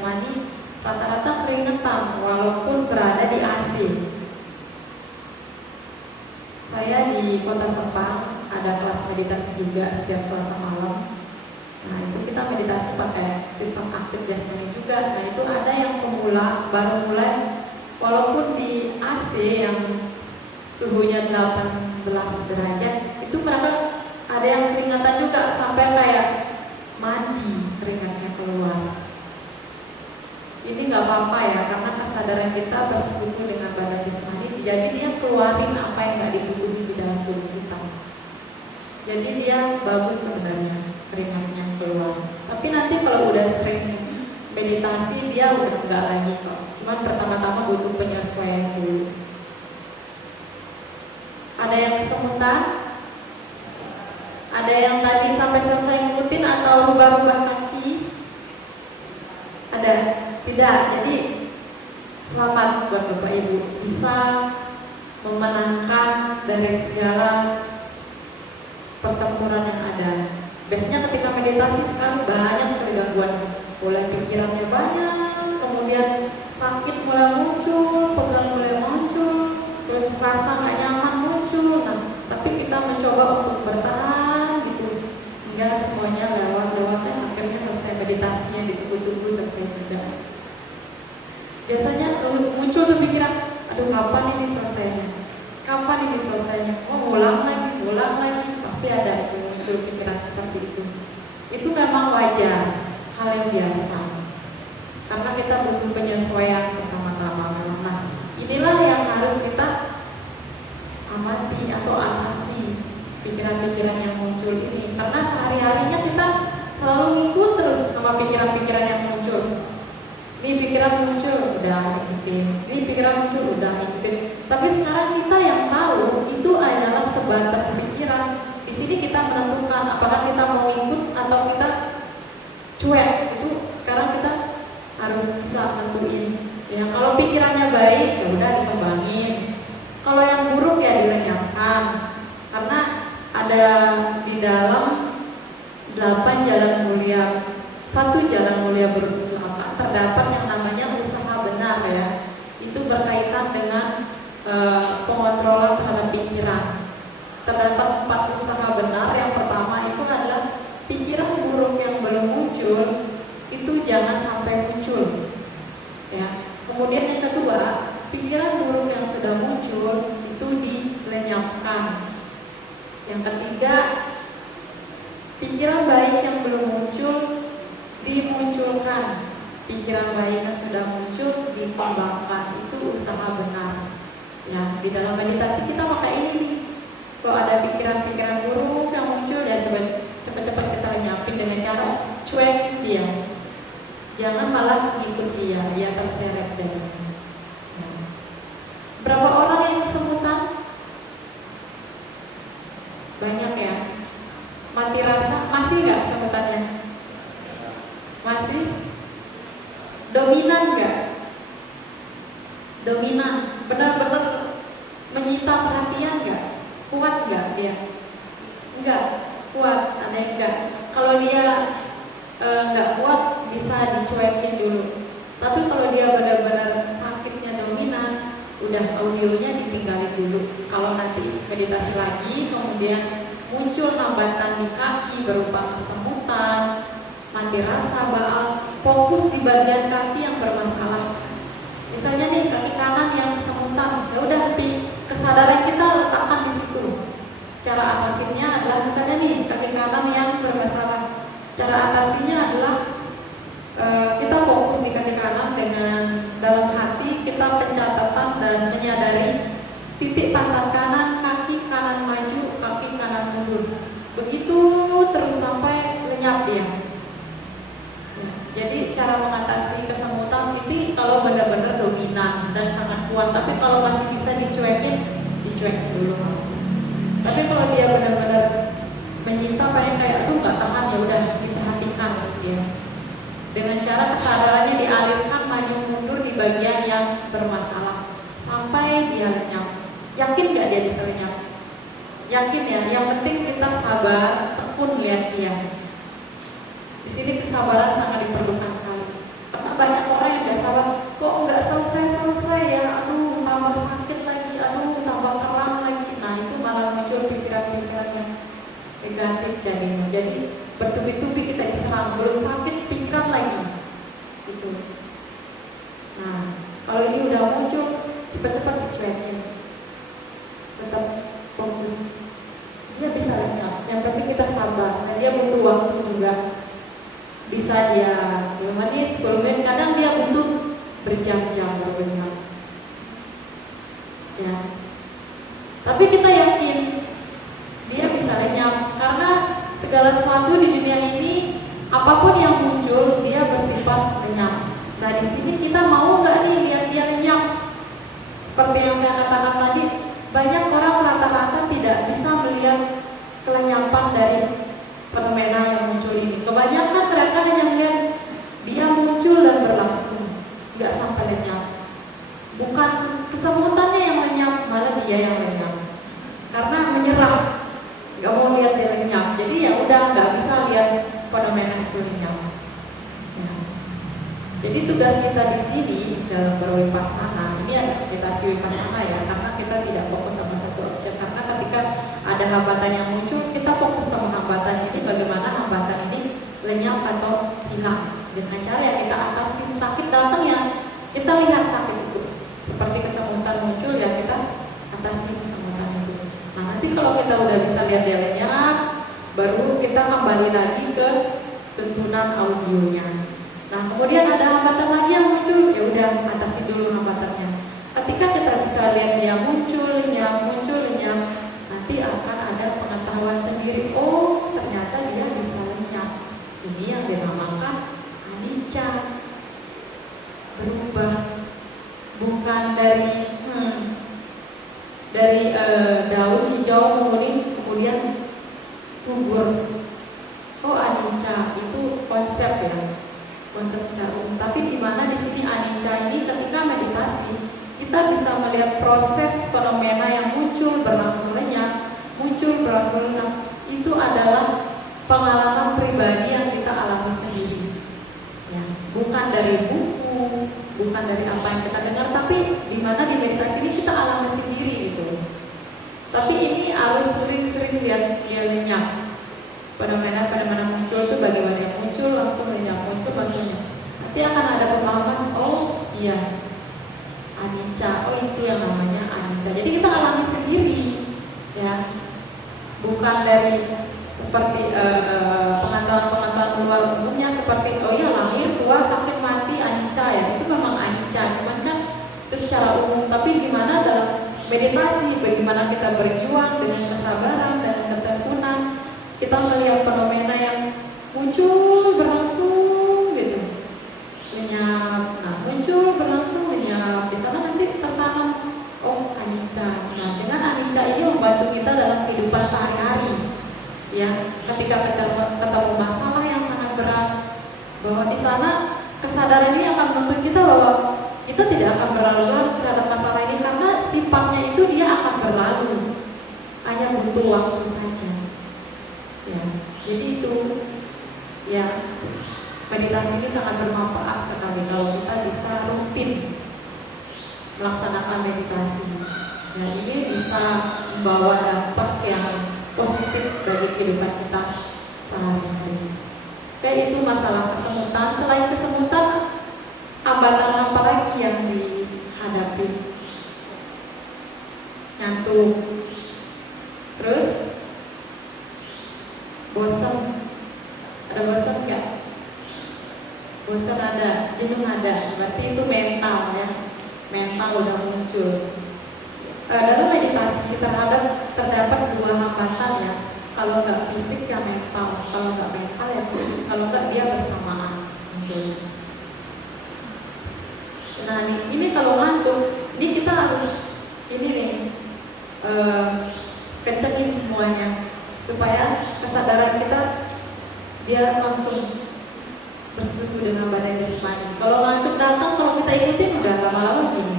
jasmani rata-rata keringetan walaupun berada di AC. Saya di Kota Sepang ada kelas meditasi juga setiap Selasa malam. Nah itu kita meditasi pakai sistem aktif jasmani juga. Nah itu ada yang pemula baru mulai, walaupun di AC yang suhunya 18 derajat, itu mereka ada yang keringatan juga sampai kayak mandi keringatnya keluar. Ini nggak apa-apa ya, karena kesadaran kita bersekutu dengan badan jasmani, jadi dia keluarin apa yang nggak dibutuhin di dalam tubuh kita. Jadi dia bagus sebenarnya keringatnya keluar. Tapi nanti kalau udah sering meditasi dia udah nggak lagi kok. Cuman pertama-tama butuh penyesuaian dulu. Ada yang kesemutan? Ada yang tadi sampai selesai ngikutin atau rubah-rubah kaki? Ada? Tidak. Jadi selamat buat Bapak Ibu bisa memenangkan dari segala pertempuran yang ada. Biasanya ketika meditasi sekarang banyak sekali gangguan, mulai pikirannya banyak, kemudian sakit mulai muncul, pegal mulai muncul, terus rasa nggak nyaman muncul. Nah, tapi kita mencoba untuk bertahan gitu, hingga semuanya lewat-lewatnya akhirnya selesai meditasinya, ditunggu-tunggu selesai juga. Biasanya muncul tuh pikiran, aduh kapan ini selesainya? Kapan ini selesainya? Oh ulang lagi, pasti ada itu muncul pikiran seperti itu. Itu memang wajar, hal yang biasa. Karena kita butuh penyesuaian pertama-tama. Nah, inilah yang harus kita amati atau atasi pikiran-pikiran yang muncul ini. Karena sehari-harinya kita selalu ngikut terus sama pikiran-pikiran yang muncul. Ini pikiran muncul, udah ikutin. Ini pikiran muncul, udah ikutin. Tapi sekarang kita yang tahu itu adalah sebatas pikiran. Di sini kita menentukan apakah kita mau ikut atau kita cuek. Itu sekarang kita harus bisa nentuin. Ya, kalau pikirannya baik, ya udah dikembangin. Kalau yang buruk ya dilenyapkan. Karena ada di dalam 8 jalan mulia, 1 jalan mulia berunsur 8 terdapat yang namanya usaha benar ya. Itu berkaitan dengan pengontrolan terhadap pikiran. Terdapat 4 usaha benar. Yang pertama itu adalah pikiran buruk yang belum muncul itu jangan sampai muncul. Ya. Kemudian yang kedua, pikiran buruk yang sudah muncul itu dilenyapkan. Yang ketiga, pikiran baik yang belum muncul dimunculkan. Pikiran baik yang sudah muncul dikembangkan. Itu usaha benar. Ya, di dalam meditasi kita pakai ini. Kalau ada pikiran-pikiran buruk yang muncul, ya coba cepat-cepat kita lenyapin dengan cara cuekin dia. Jangan malah ikut dia terseret dengannya. Ya. Berapa orang yang kesemutan? Banyak ya. Mati rasa, masih nggak kesemutannya? Masih? Dominan nggak? Dominan, benar-benar menyita perhatian nggak? Kuat nggak dia? Enggak, kuat, ada yang enggak. Kalau dia nggak kuat bisa dicuekin dulu. Tapi kalau dia benar-benar sakitnya dominan, udah audionya ditinggalin dulu. Kalau nanti meditasi lagi, kemudian muncul hambatan di kaki berupa kesemutan, mati rasa, baal, fokus di bagian kaki yang bermasalah. Misalnya nih kaki kanan yang kesemutan, ya udah kesadaran kita letakkan di situ. Cara atasinya adalah misalnya nih kaki kanan yang bermasalah. Cara atasinya adalah kita fokus di kaki kanan dengan dalam hati kita pencatatan dan menyadari titik pantat kanan, kaki kanan maju, kaki kanan mundur. Begitu terus sampai lenyap dia. Jadi cara mengatasi kesemutan itu kalau benar-benar dominan dan sangat kuat. Tapi kalau masih bisa dicuekin, dicuekin dulu. Tapi kalau dia benar-benar menyita kayak tuh nggak tahan, ya udah diperhatikan ya. Dengan cara kesadarannya dialirkan maju mundur di bagian yang bermasalah sampai dia lenyap. Yakin nggak dia bisa lenyap? Yakin ya. Yang penting kita sabar, tekun lihat dia. Di sini kesabaran sangat diperlukan sekali. Karena banyak negatif jadinya. Jadi bertubi-tubi kita diserang, belum sakit pikiran lagi, gitu. Nah, kalau ini udah muncul, cepat-cepat dicuekin, tetap fokus. Dia bisa lenyap, yang penting kita sabar. Dan dia butuh waktu juga. Bisa dia gimana 10 menit, kadang dia butuh berjam-jam berbenah. Ya. Tapi kita yakin dia bisa lenyap karena segala sesuatu di dunia ini apapun yang muncul dia bersifat lenyap. Nah di sini kita mau nggak nih lihat dia lenyap? Seperti yang saya katakan tadi, banyak orang rata-rata tidak bisa melihat kelenyapan dari fenomena yang muncul ini. Kebanyakan mereka hanya melihat dia muncul dan berlangsung, nggak sampai lenyap. Bukan kesemutannya yang lenyap, malah dia yang lenyap. Karena menyerah, nggak mau lihat dia lenyap. Jadi ya udah nggak bisa lihat fenomena itu lenyap. Ya. Jadi tugas kita di sini dalam berwipasana, ini ada meditasi wipasana ya, karena kita tidak fokus sama satu objek. Karena ketika ada hambatan yang muncul, kita fokus sama hambatan ini, bagaimana hambatan ini lenyap atau hilang. Dengan cara yang kita atasi sakit datang yang kita lihat sakit itu, seperti kesemutan muncul ya kita atasi kesemutan itu. Nah nanti kalau kita udah bisa lihat dia lenyap, baru kita kembali lagi ke tuntunan audionya. Nah kemudian ada hambatan lagi yang muncul, ya udah atasi dulu hambatannya. Ketika kita bisa lihat dia muncul lenyap, nanti akan ada pengetahuan sendiri. Oh ternyata dia bisa lenyap. Ini yang dinamakan anicca, berubah, bukan dari daun hijau menguning kemudian gugur. Oh anicca itu konsep ya, konsep secara umum. Tapi di mana di sini anicca ini ketika meditasi kita bisa melihat proses fenomena yang muncul berlangsung lenyap, muncul berlangsung lenyap. Itu adalah pengalaman pribadi yang kita alami sendiri. Ya, bukan dari buku, bukan dari apa yang kita dengar, tapi di mana di meditasi ini kita alami sendiri gitu. Tapi ini harus sering-sering lihat dia lenyap. Fenomena muncul itu bagaimana yang muncul langsung lenyap, muncul langsung lenyap. Nanti akan ada pemahaman, oh iya anicca, oh itu yang namanya anicca. Jadi kita alami sendiri, ya, bukan dari seperti pengetahuan luar umumnya seperti oh iya lahir, tua, sakit, mati, anicca ya. Itu memang anicca, cuman kan itu secara umum. Tapi gimana dalam meditasi, bagaimana kita berjuang dengan kesabaran, dengan ketekunan, kita melihat fenomena yang muncul berlangsung gitu, lenyap. Nah muncul berlangsung lenyap, di sana nanti tertanam oh anicca. Nah dengan anicca ini membantu kita dalam kehidupan sehari-hari. Ya, ketika ketemu masalah yang sangat berat, bahwa di sana kesadaran ini akan menuntut kita bahwa kita tidak akan berlalu-lalu terhadap masalah ini karena sifatnya itu dia akan berlalu, hanya butuh waktu saja. Ya, jadi itu ya meditasi ini sangat bermanfaat sekali kalau kita bisa rutin melaksanakan meditasi. Dan ini bisa membawa dampak yang positif bagi kehidupan kita sehari-hari. Kayak itu masalah kesemutan. Selain kesemutan, hambatan apa lagi yang dihadapi? Ngantuk, terus bosan. Ada bosan nggak? Bosan ada, jenuh ada. Berarti itu mental ya. Mental udah muncul. Dalam meditasi terdapat dua hambatan ya. Kalau nggak fisik ya mental, kalau nggak mental ya fisik, kalau nggak dia bersamaan. Okay. Nah ini kalau ngantuk, ini kita harus ini nih kencengin semuanya supaya kesadaran kita dia langsung bersekutu dengan badan jasmani. Kalau ngantuk datang, kalau kita ikutin udah lama-lama gini.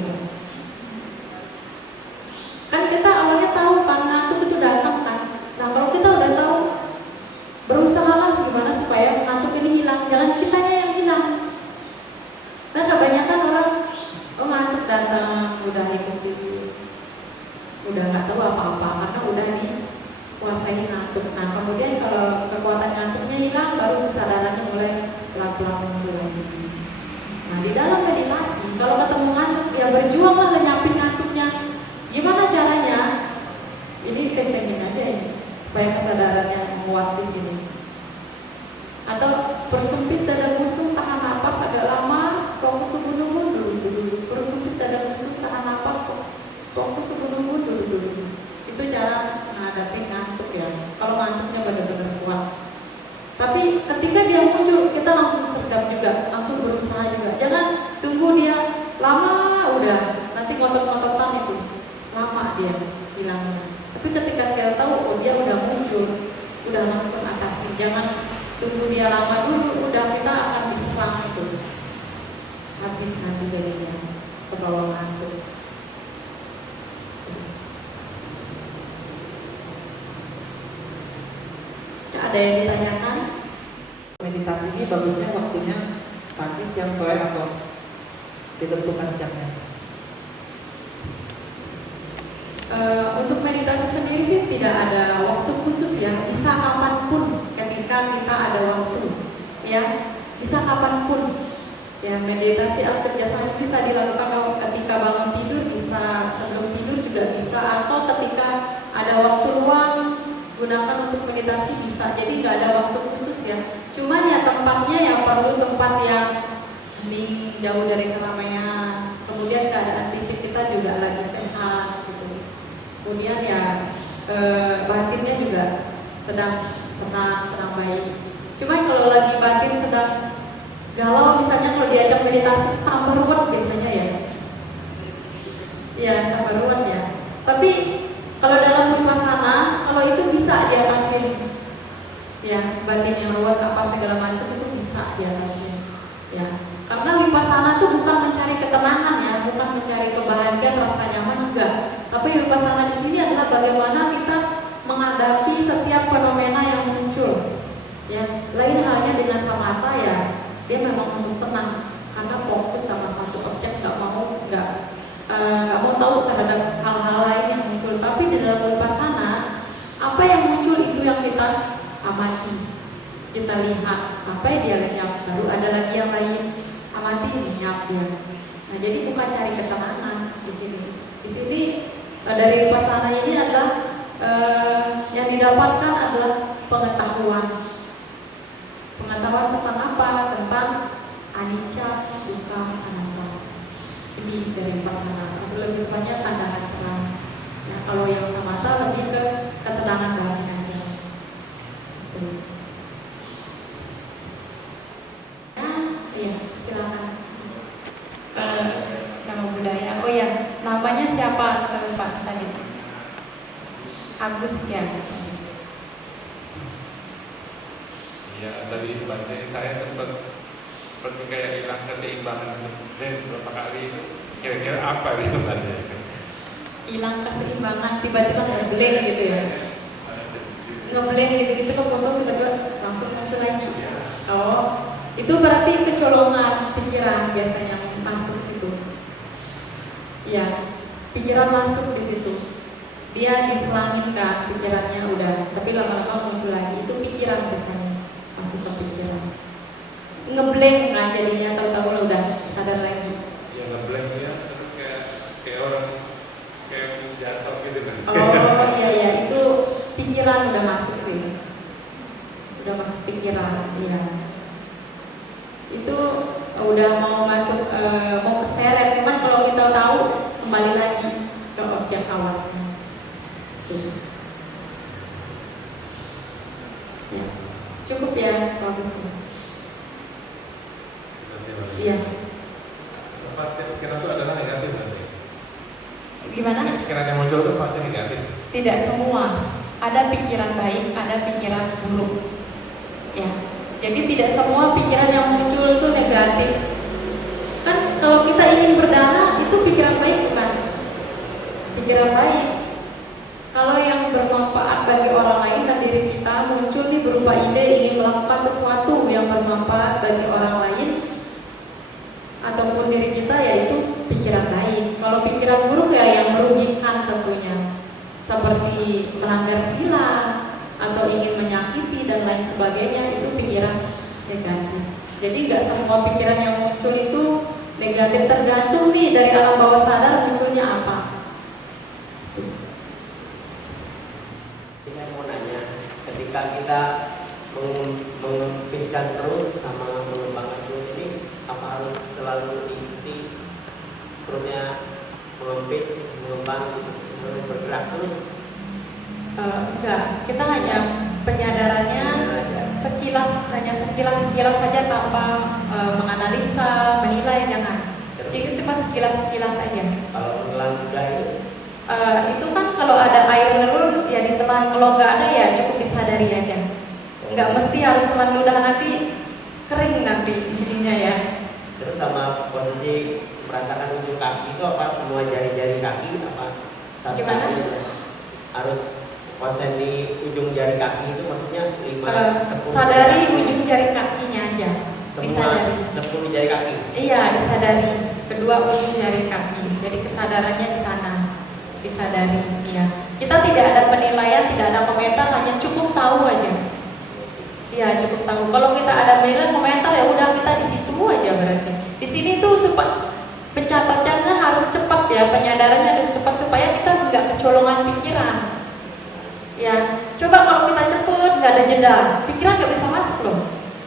Kan kita awalnya tahu kan ngantuk itu datang kan. Nah kalau kita udah tahu, berusahalah gimana supaya ngantuk ini hilang. Jangan kitanya yang hilang. Nah kebanyakan orang ngantuk datang udah ikuti, udah nggak tahu apa-apa karena udah dikuasai ngantuk. Nah kemudian kalau kekuatan ngantuknya hilang, baru kesadarannya mulai pelan-pelan muncul lagi. Nah di dalam meditasi, kalau ketemu ngantuk, ya berjuanglah lenyapin ngantuknya. Gimana caranya? Ini kencengin aja ini, supaya kesadarannya menguat di sini. Atau bertumpis dada busuk, tahan napas agak lama, fokus ubun-ubun dulu. Bertumpis dada busuk, tahan napas, fokus ubun-ubun dulu. Itu cara menghadapi ngantuk ya. Kalau ngantuknya benar-benar kuat. Tapi ketika dia muncul, kita langsung sergap juga, langsung berusaha juga. Jangan tunggu dia lama, udah nanti ngotot-ngototan itu lama dia hilangnya. Tapi ketika kita tahu, oh dia udah muncul, udah langsung atasi. Jangan tunggu dia lama dulu, udah kita akan diserang itu. Habis nanti jadinya ke bawah ngantuk. Ada yang ditanyakan? Meditasi ini bagusnya waktunya pagi, siang, sore atau ditentukan jamnya? Untuk meditasi sendiri sih tidak ada waktu khusus ya, bisa kapanpun ketika kita ada waktu ya, bisa kapanpun ya. Meditasi al-kerjasama bisa dilakukan ketika bangun tidur, bisa sebelum tidur juga bisa, atau ketika ada waktu luang gunakan untuk meditasi bisa. Jadi nggak ada waktu khusus ya, cuman ya tempatnya ya perlu tempat yang hening, jauh dari keramaian, kemudian keadaan fisik kita juga lagi sehat gitu. Kemudian ya batinnya juga sedang tenang, sedang baik. Cuman kalau lagi batin sedang galau, misalnya kalau diajak meditasi tambah ruwet biasanya ya. Iya, tambah ruwet ya. Tapi kalau dalam vipassana, kalau itu bisa diatasin. Ya, batin yang ruwet apa segala macam itu bisa diatasin. Ya. Karena vipassana itu bukan mencari ketenangan ya, bukan mencari kebahagiaan, rasa nyaman, enggak. Tapi vipassana di sini adalah bagaimana kita menghadapi setiap fenomena yang muncul. Ya, lain halnya dengan samatha ya, dia memang untuk tenang karena fokus sama satu objek, nggak mau tahu terhadap hal-hal lain yang muncul. Tapi di dalam vipassana, apa yang muncul itu yang kita amati, kita lihat, apa yang dia lenyap, baru ada lagi yang lain, amati, lenyap dia. Nah, jadi bukan cari ketenangan di sini. Di sini dari vipassana ini adalah yang didapatkan adalah pengetahuan tentang apa? Tentang anicca, dukkha, anatta. Ini dari vipassana. Itu lebih banyak pandangan terang. Ya, kalau yang samatha lebih ke ketenangan batin aja. Iya, silakan. Nama budaya. Oh ya, namanya siapa? Saya lupa tadi. Agus ya. Ya, tadi itu Bante, saya sempat seperti kayak hilang keseimbangan beberapa kali itu. Kira-kira apa itu Bante? Hilang keseimbangan, tiba-tiba ngeblank gitu ya. Ngeblank gitu-gitu ke kosong, tiba-tiba langsung muncul lagi. Oh, itu berarti kecolongan pikiran biasanya masuk situ. Iya, pikiran masuk di situ. Dia diselangitkan pikirannya udah, tapi lama-lama muncul lagi. Itu pikiran biasanya masuk ke pikiran. Ngeblank kan jadinya, tahu-tahu udah sadar lagi. Ya ngeblank ya, terus kayak orang kayak jatuh gitu kan. Oh iya, itu pikiran udah masuk sih. Udah masuk pikiran, iya. Itu udah mau masuk, mau keseret. Cuman kalau kita tahu, kembali lagi ke objek awalnya. Ya. Cukup ya, bagus. Iya. Pasti pikiran itu adalah negatif Bante. Gimana? Pikiran yang muncul itu pasti negatif. Tidak semua. Ada pikiran baik, ada pikiran buruk. Ya. Jadi tidak semua pikiran yang muncul itu negatif. Kan kalau kita ingin berdana, itu pikiran baik bukan? Pikiran baik. Kalau yang bermanfaat bagi orang lain dan diri kita muncul nih berupa ide ingin melakukan sesuatu yang bermanfaat bagi orang lain ataupun diri kita, yaitu pikiran baik. Kalau pikiran buruk ya yang merugikan tentunya, seperti melanggar sila atau ingin lain sebagainya, itu pikiran negatif. Jadi nggak semua pikiran yang muncul itu negatif, tergantung nih dari alam bawah sadar munculnya apa. Saya mau nanya, ketika kita mengempiskan perut sama mengembangkan perut ini, apa harus selalu diikuti perutnya mengempis, mengembang, bergerak terus? Enggak, kita hanya penyadarannya hanya sekilas saja tanpa menganalisa, menilai, jangan. Itu cuma sekilas saja. Kalau menelan juga Itu kan kalau ada air lerut ya ditelan, kalau nggak ada ya cukup disadari aja. Nggak mesti harus telan ludah, nanti kering nanti ininya ya. terus sama posisi merasakan ujung kaki itu apa semua jari-jari kaki apa? Satu Gimana? kaki harus konsen di ujung jari kaki itu maksudnya 5 Sadari ujung jari kakinya aja, disadari. 10 jari kaki. Iya, disadari. Kedua ujung jari kaki. Jadi kesadarannya di sana, disadari. Iya. Kita tidak ada penilaian, tidak ada komentar, hanya cukup tahu aja. Iya, cukup tahu. Kalau kita ada penilaian, komentar, ya udah kita di situ aja berarti. Di sini tuh pencatatannya harus cepat ya, penyadarannya harus cepat supaya kita nggak kecolongan pikiran. Ya, coba kalau kita cepet, nggak ada jeda, pikiran nggak bisa masuk loh.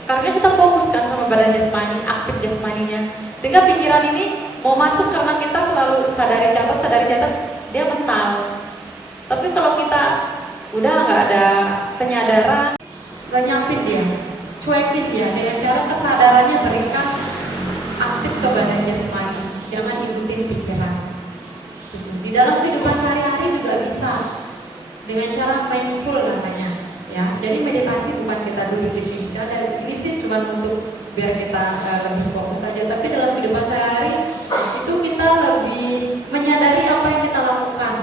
Karena kita fokus kan sama badan jasmani, aktif jasmaninya. Sehingga pikiran ini mau masuk karena kita selalu sadari catat, dia mental. Tapi kalau kita udah nggak ada penyadaran, banyakin dia, cuekin dia dengan cara kesadarannya berikan aktif ke badan jasmani. Jangan ikutin pikiran. Di dalam kehidupan sehari-hari juga bisa dengan cara mindful namanya. Ya, jadi meditasi bukan kita duduk di sini. Misalnya ini sih cuma untuk biar kita lebih fokus saja. Tapi dalam kehidupan sehari itu kita lebih menyadari apa yang kita lakukan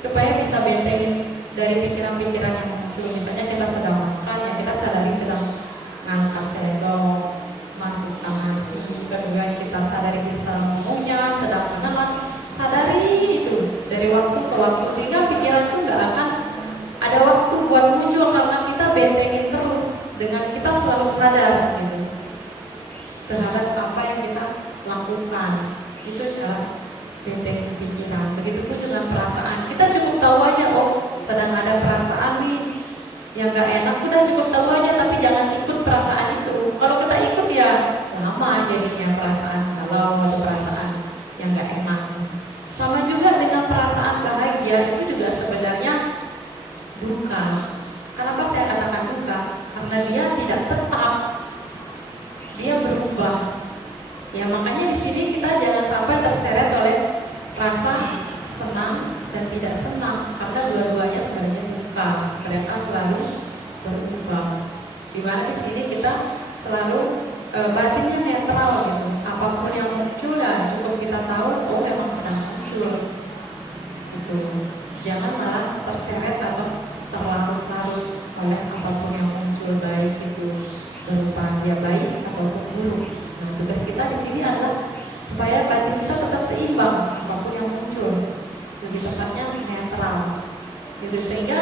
supaya bisa bentengin dari pikiran-pikiran yang muncul. Misalnya kita sedang makan, ya kita sadari sedang ngangkat sendok, masukkan nasi. Kedua kita sadari bisa ngomongnya, sedang menelan. Sadari itu dari waktu ke waktu sehingga pikiran itu nggak akan ada waktu buat muncul karena kita bentengin terus dengan kita selalu sadar gitu, terhadap apa yang kita lakukan. Itu cara bentengin pikiran. Begitupun dengan perasaan, kita cukup tahu aja, oh sedang ada perasaan nih yang nggak enak, udah cukup tahu aja, tapi jangan ikut perasaan itu. Kalau kita ikut ya lama jadinya perasaan, kalau ada perasaan yang nggak enak. Sama juga dengan perasaan bahagia, itu juga sebenarnya duka. Kenapa saya katakan duka? Karena dia tidak tetap, dia berubah. Ya makanya di sini kita jangan sampai terseret oleh rasa senang dan tidak senang, karena dua-duanya sebenarnya duka. Mereka selalu berubah. Dimana di sini kita selalu batinnya netral gitu. Apapun yang muncul ya cukup kita tahu, oh emang sedang muncul. Gitu. Jangan malah terseret atau terlarut-larut oleh apapun yang muncul, baik itu berupa dia baik ataupun buruk. Nah, tugas kita di sini adalah supaya batin kita tetap seimbang apapun yang muncul, lebih tepatnya netral. Gitu. Sehingga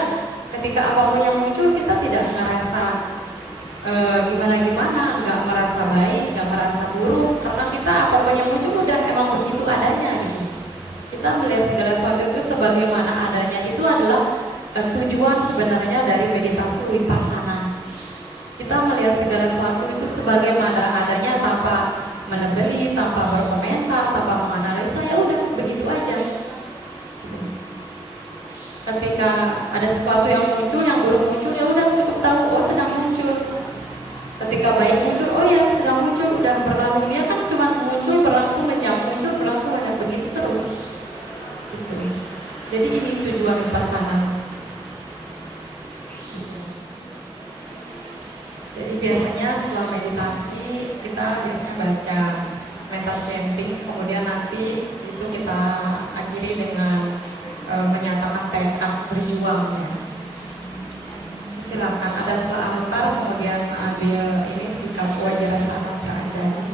ketika apapun yang muncul kita tidak merasa gimana-gimana, nggak merasa baik, nggak merasa buruk, karena kita apapun yang muncul udah emang begitu adanya. Gitu. Kita melihat segala sesuatu itu sebagaimana adanya, itu adalah tujuan sebenarnya dari meditasi vipassana. Kita melihat segala sesuatu itu sebagaimana adanya tanpa menebeli, tanpa berkomentar, tanpa menganalisa, ya udah begitu aja. Ketika ada sesuatu yang muncul, yang buruk muncul, ya udah cukup tahu, oh sedang muncul. Ketika baik muncul, oh ya sedang muncul, udah berlalu. Ya kan cuma muncul berlangsung lenyap, muncul berlangsung lenyap, begitu terus. Gitu. Jadi ini tujuan vipassana. Jadi biasanya setelah meditasi kita biasanya baca mental chanting, kemudian nanti itu kita akhiri dengan menyatakan tekad berjuang. Ya. Silakan ada antar, kemudian ambil ini sikap wajar saat terjadi.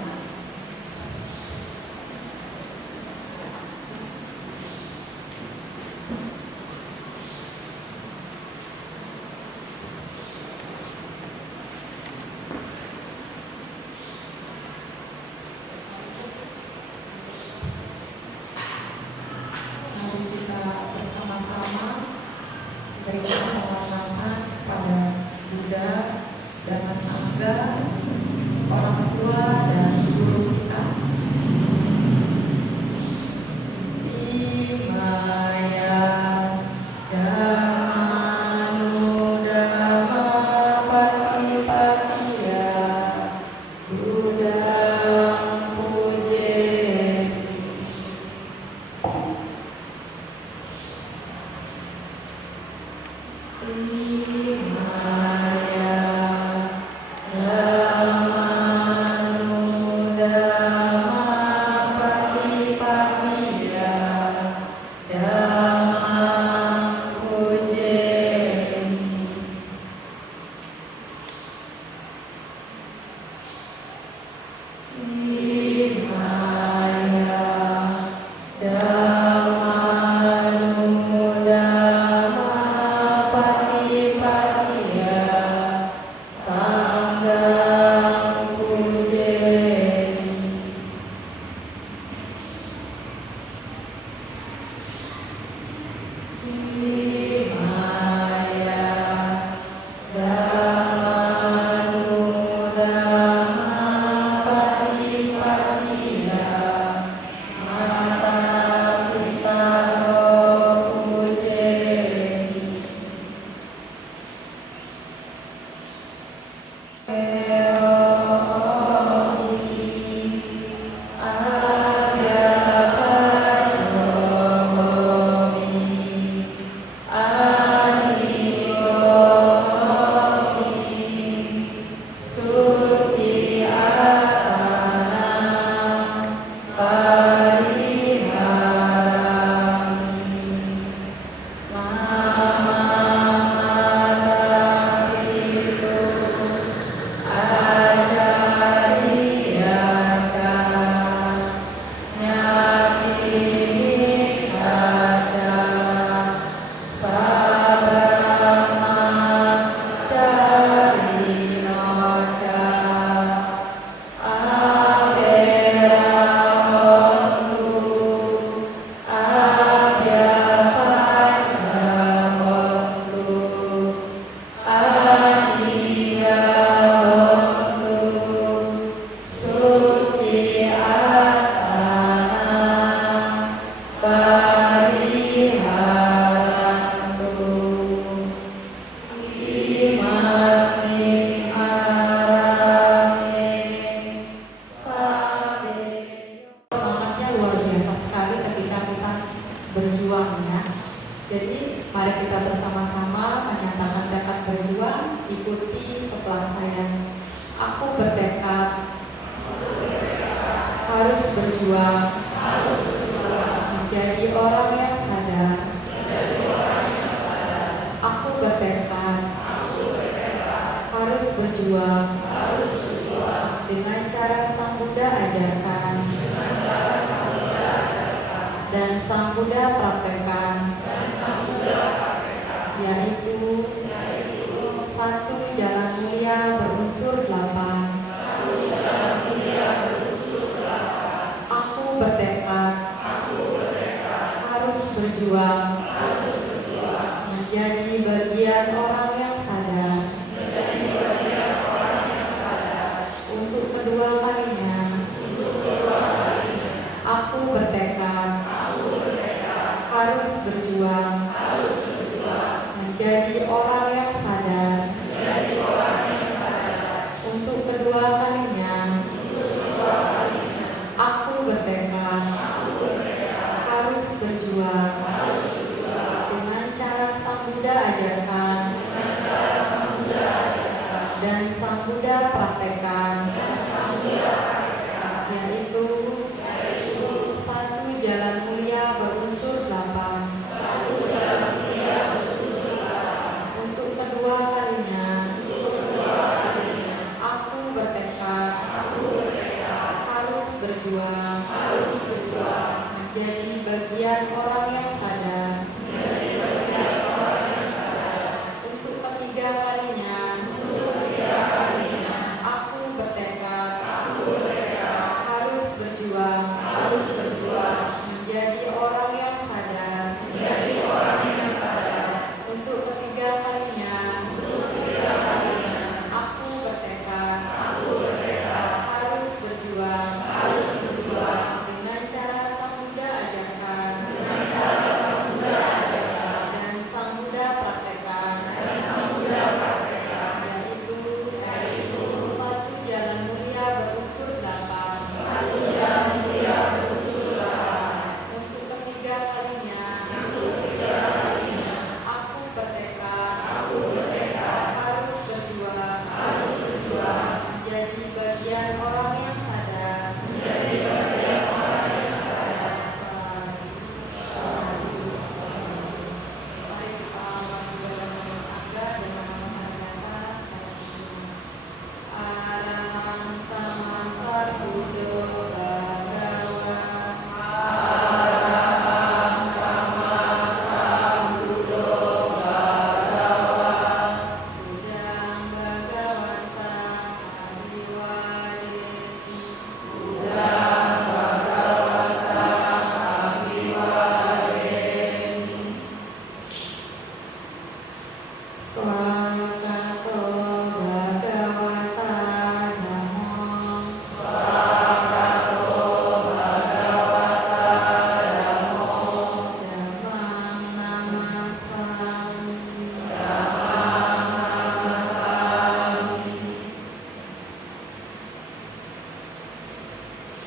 Aku bertekad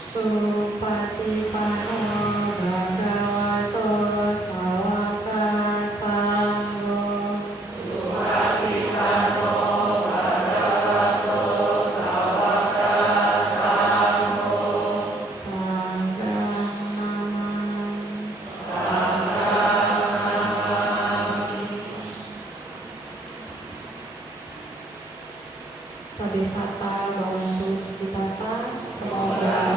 Supatipano Bhagavato Sawaka Sangho. Supatipano Bhagavato Sawaka Sangho. Sanghang Namami. Sabesata Bhavantu Sukitata. Semoga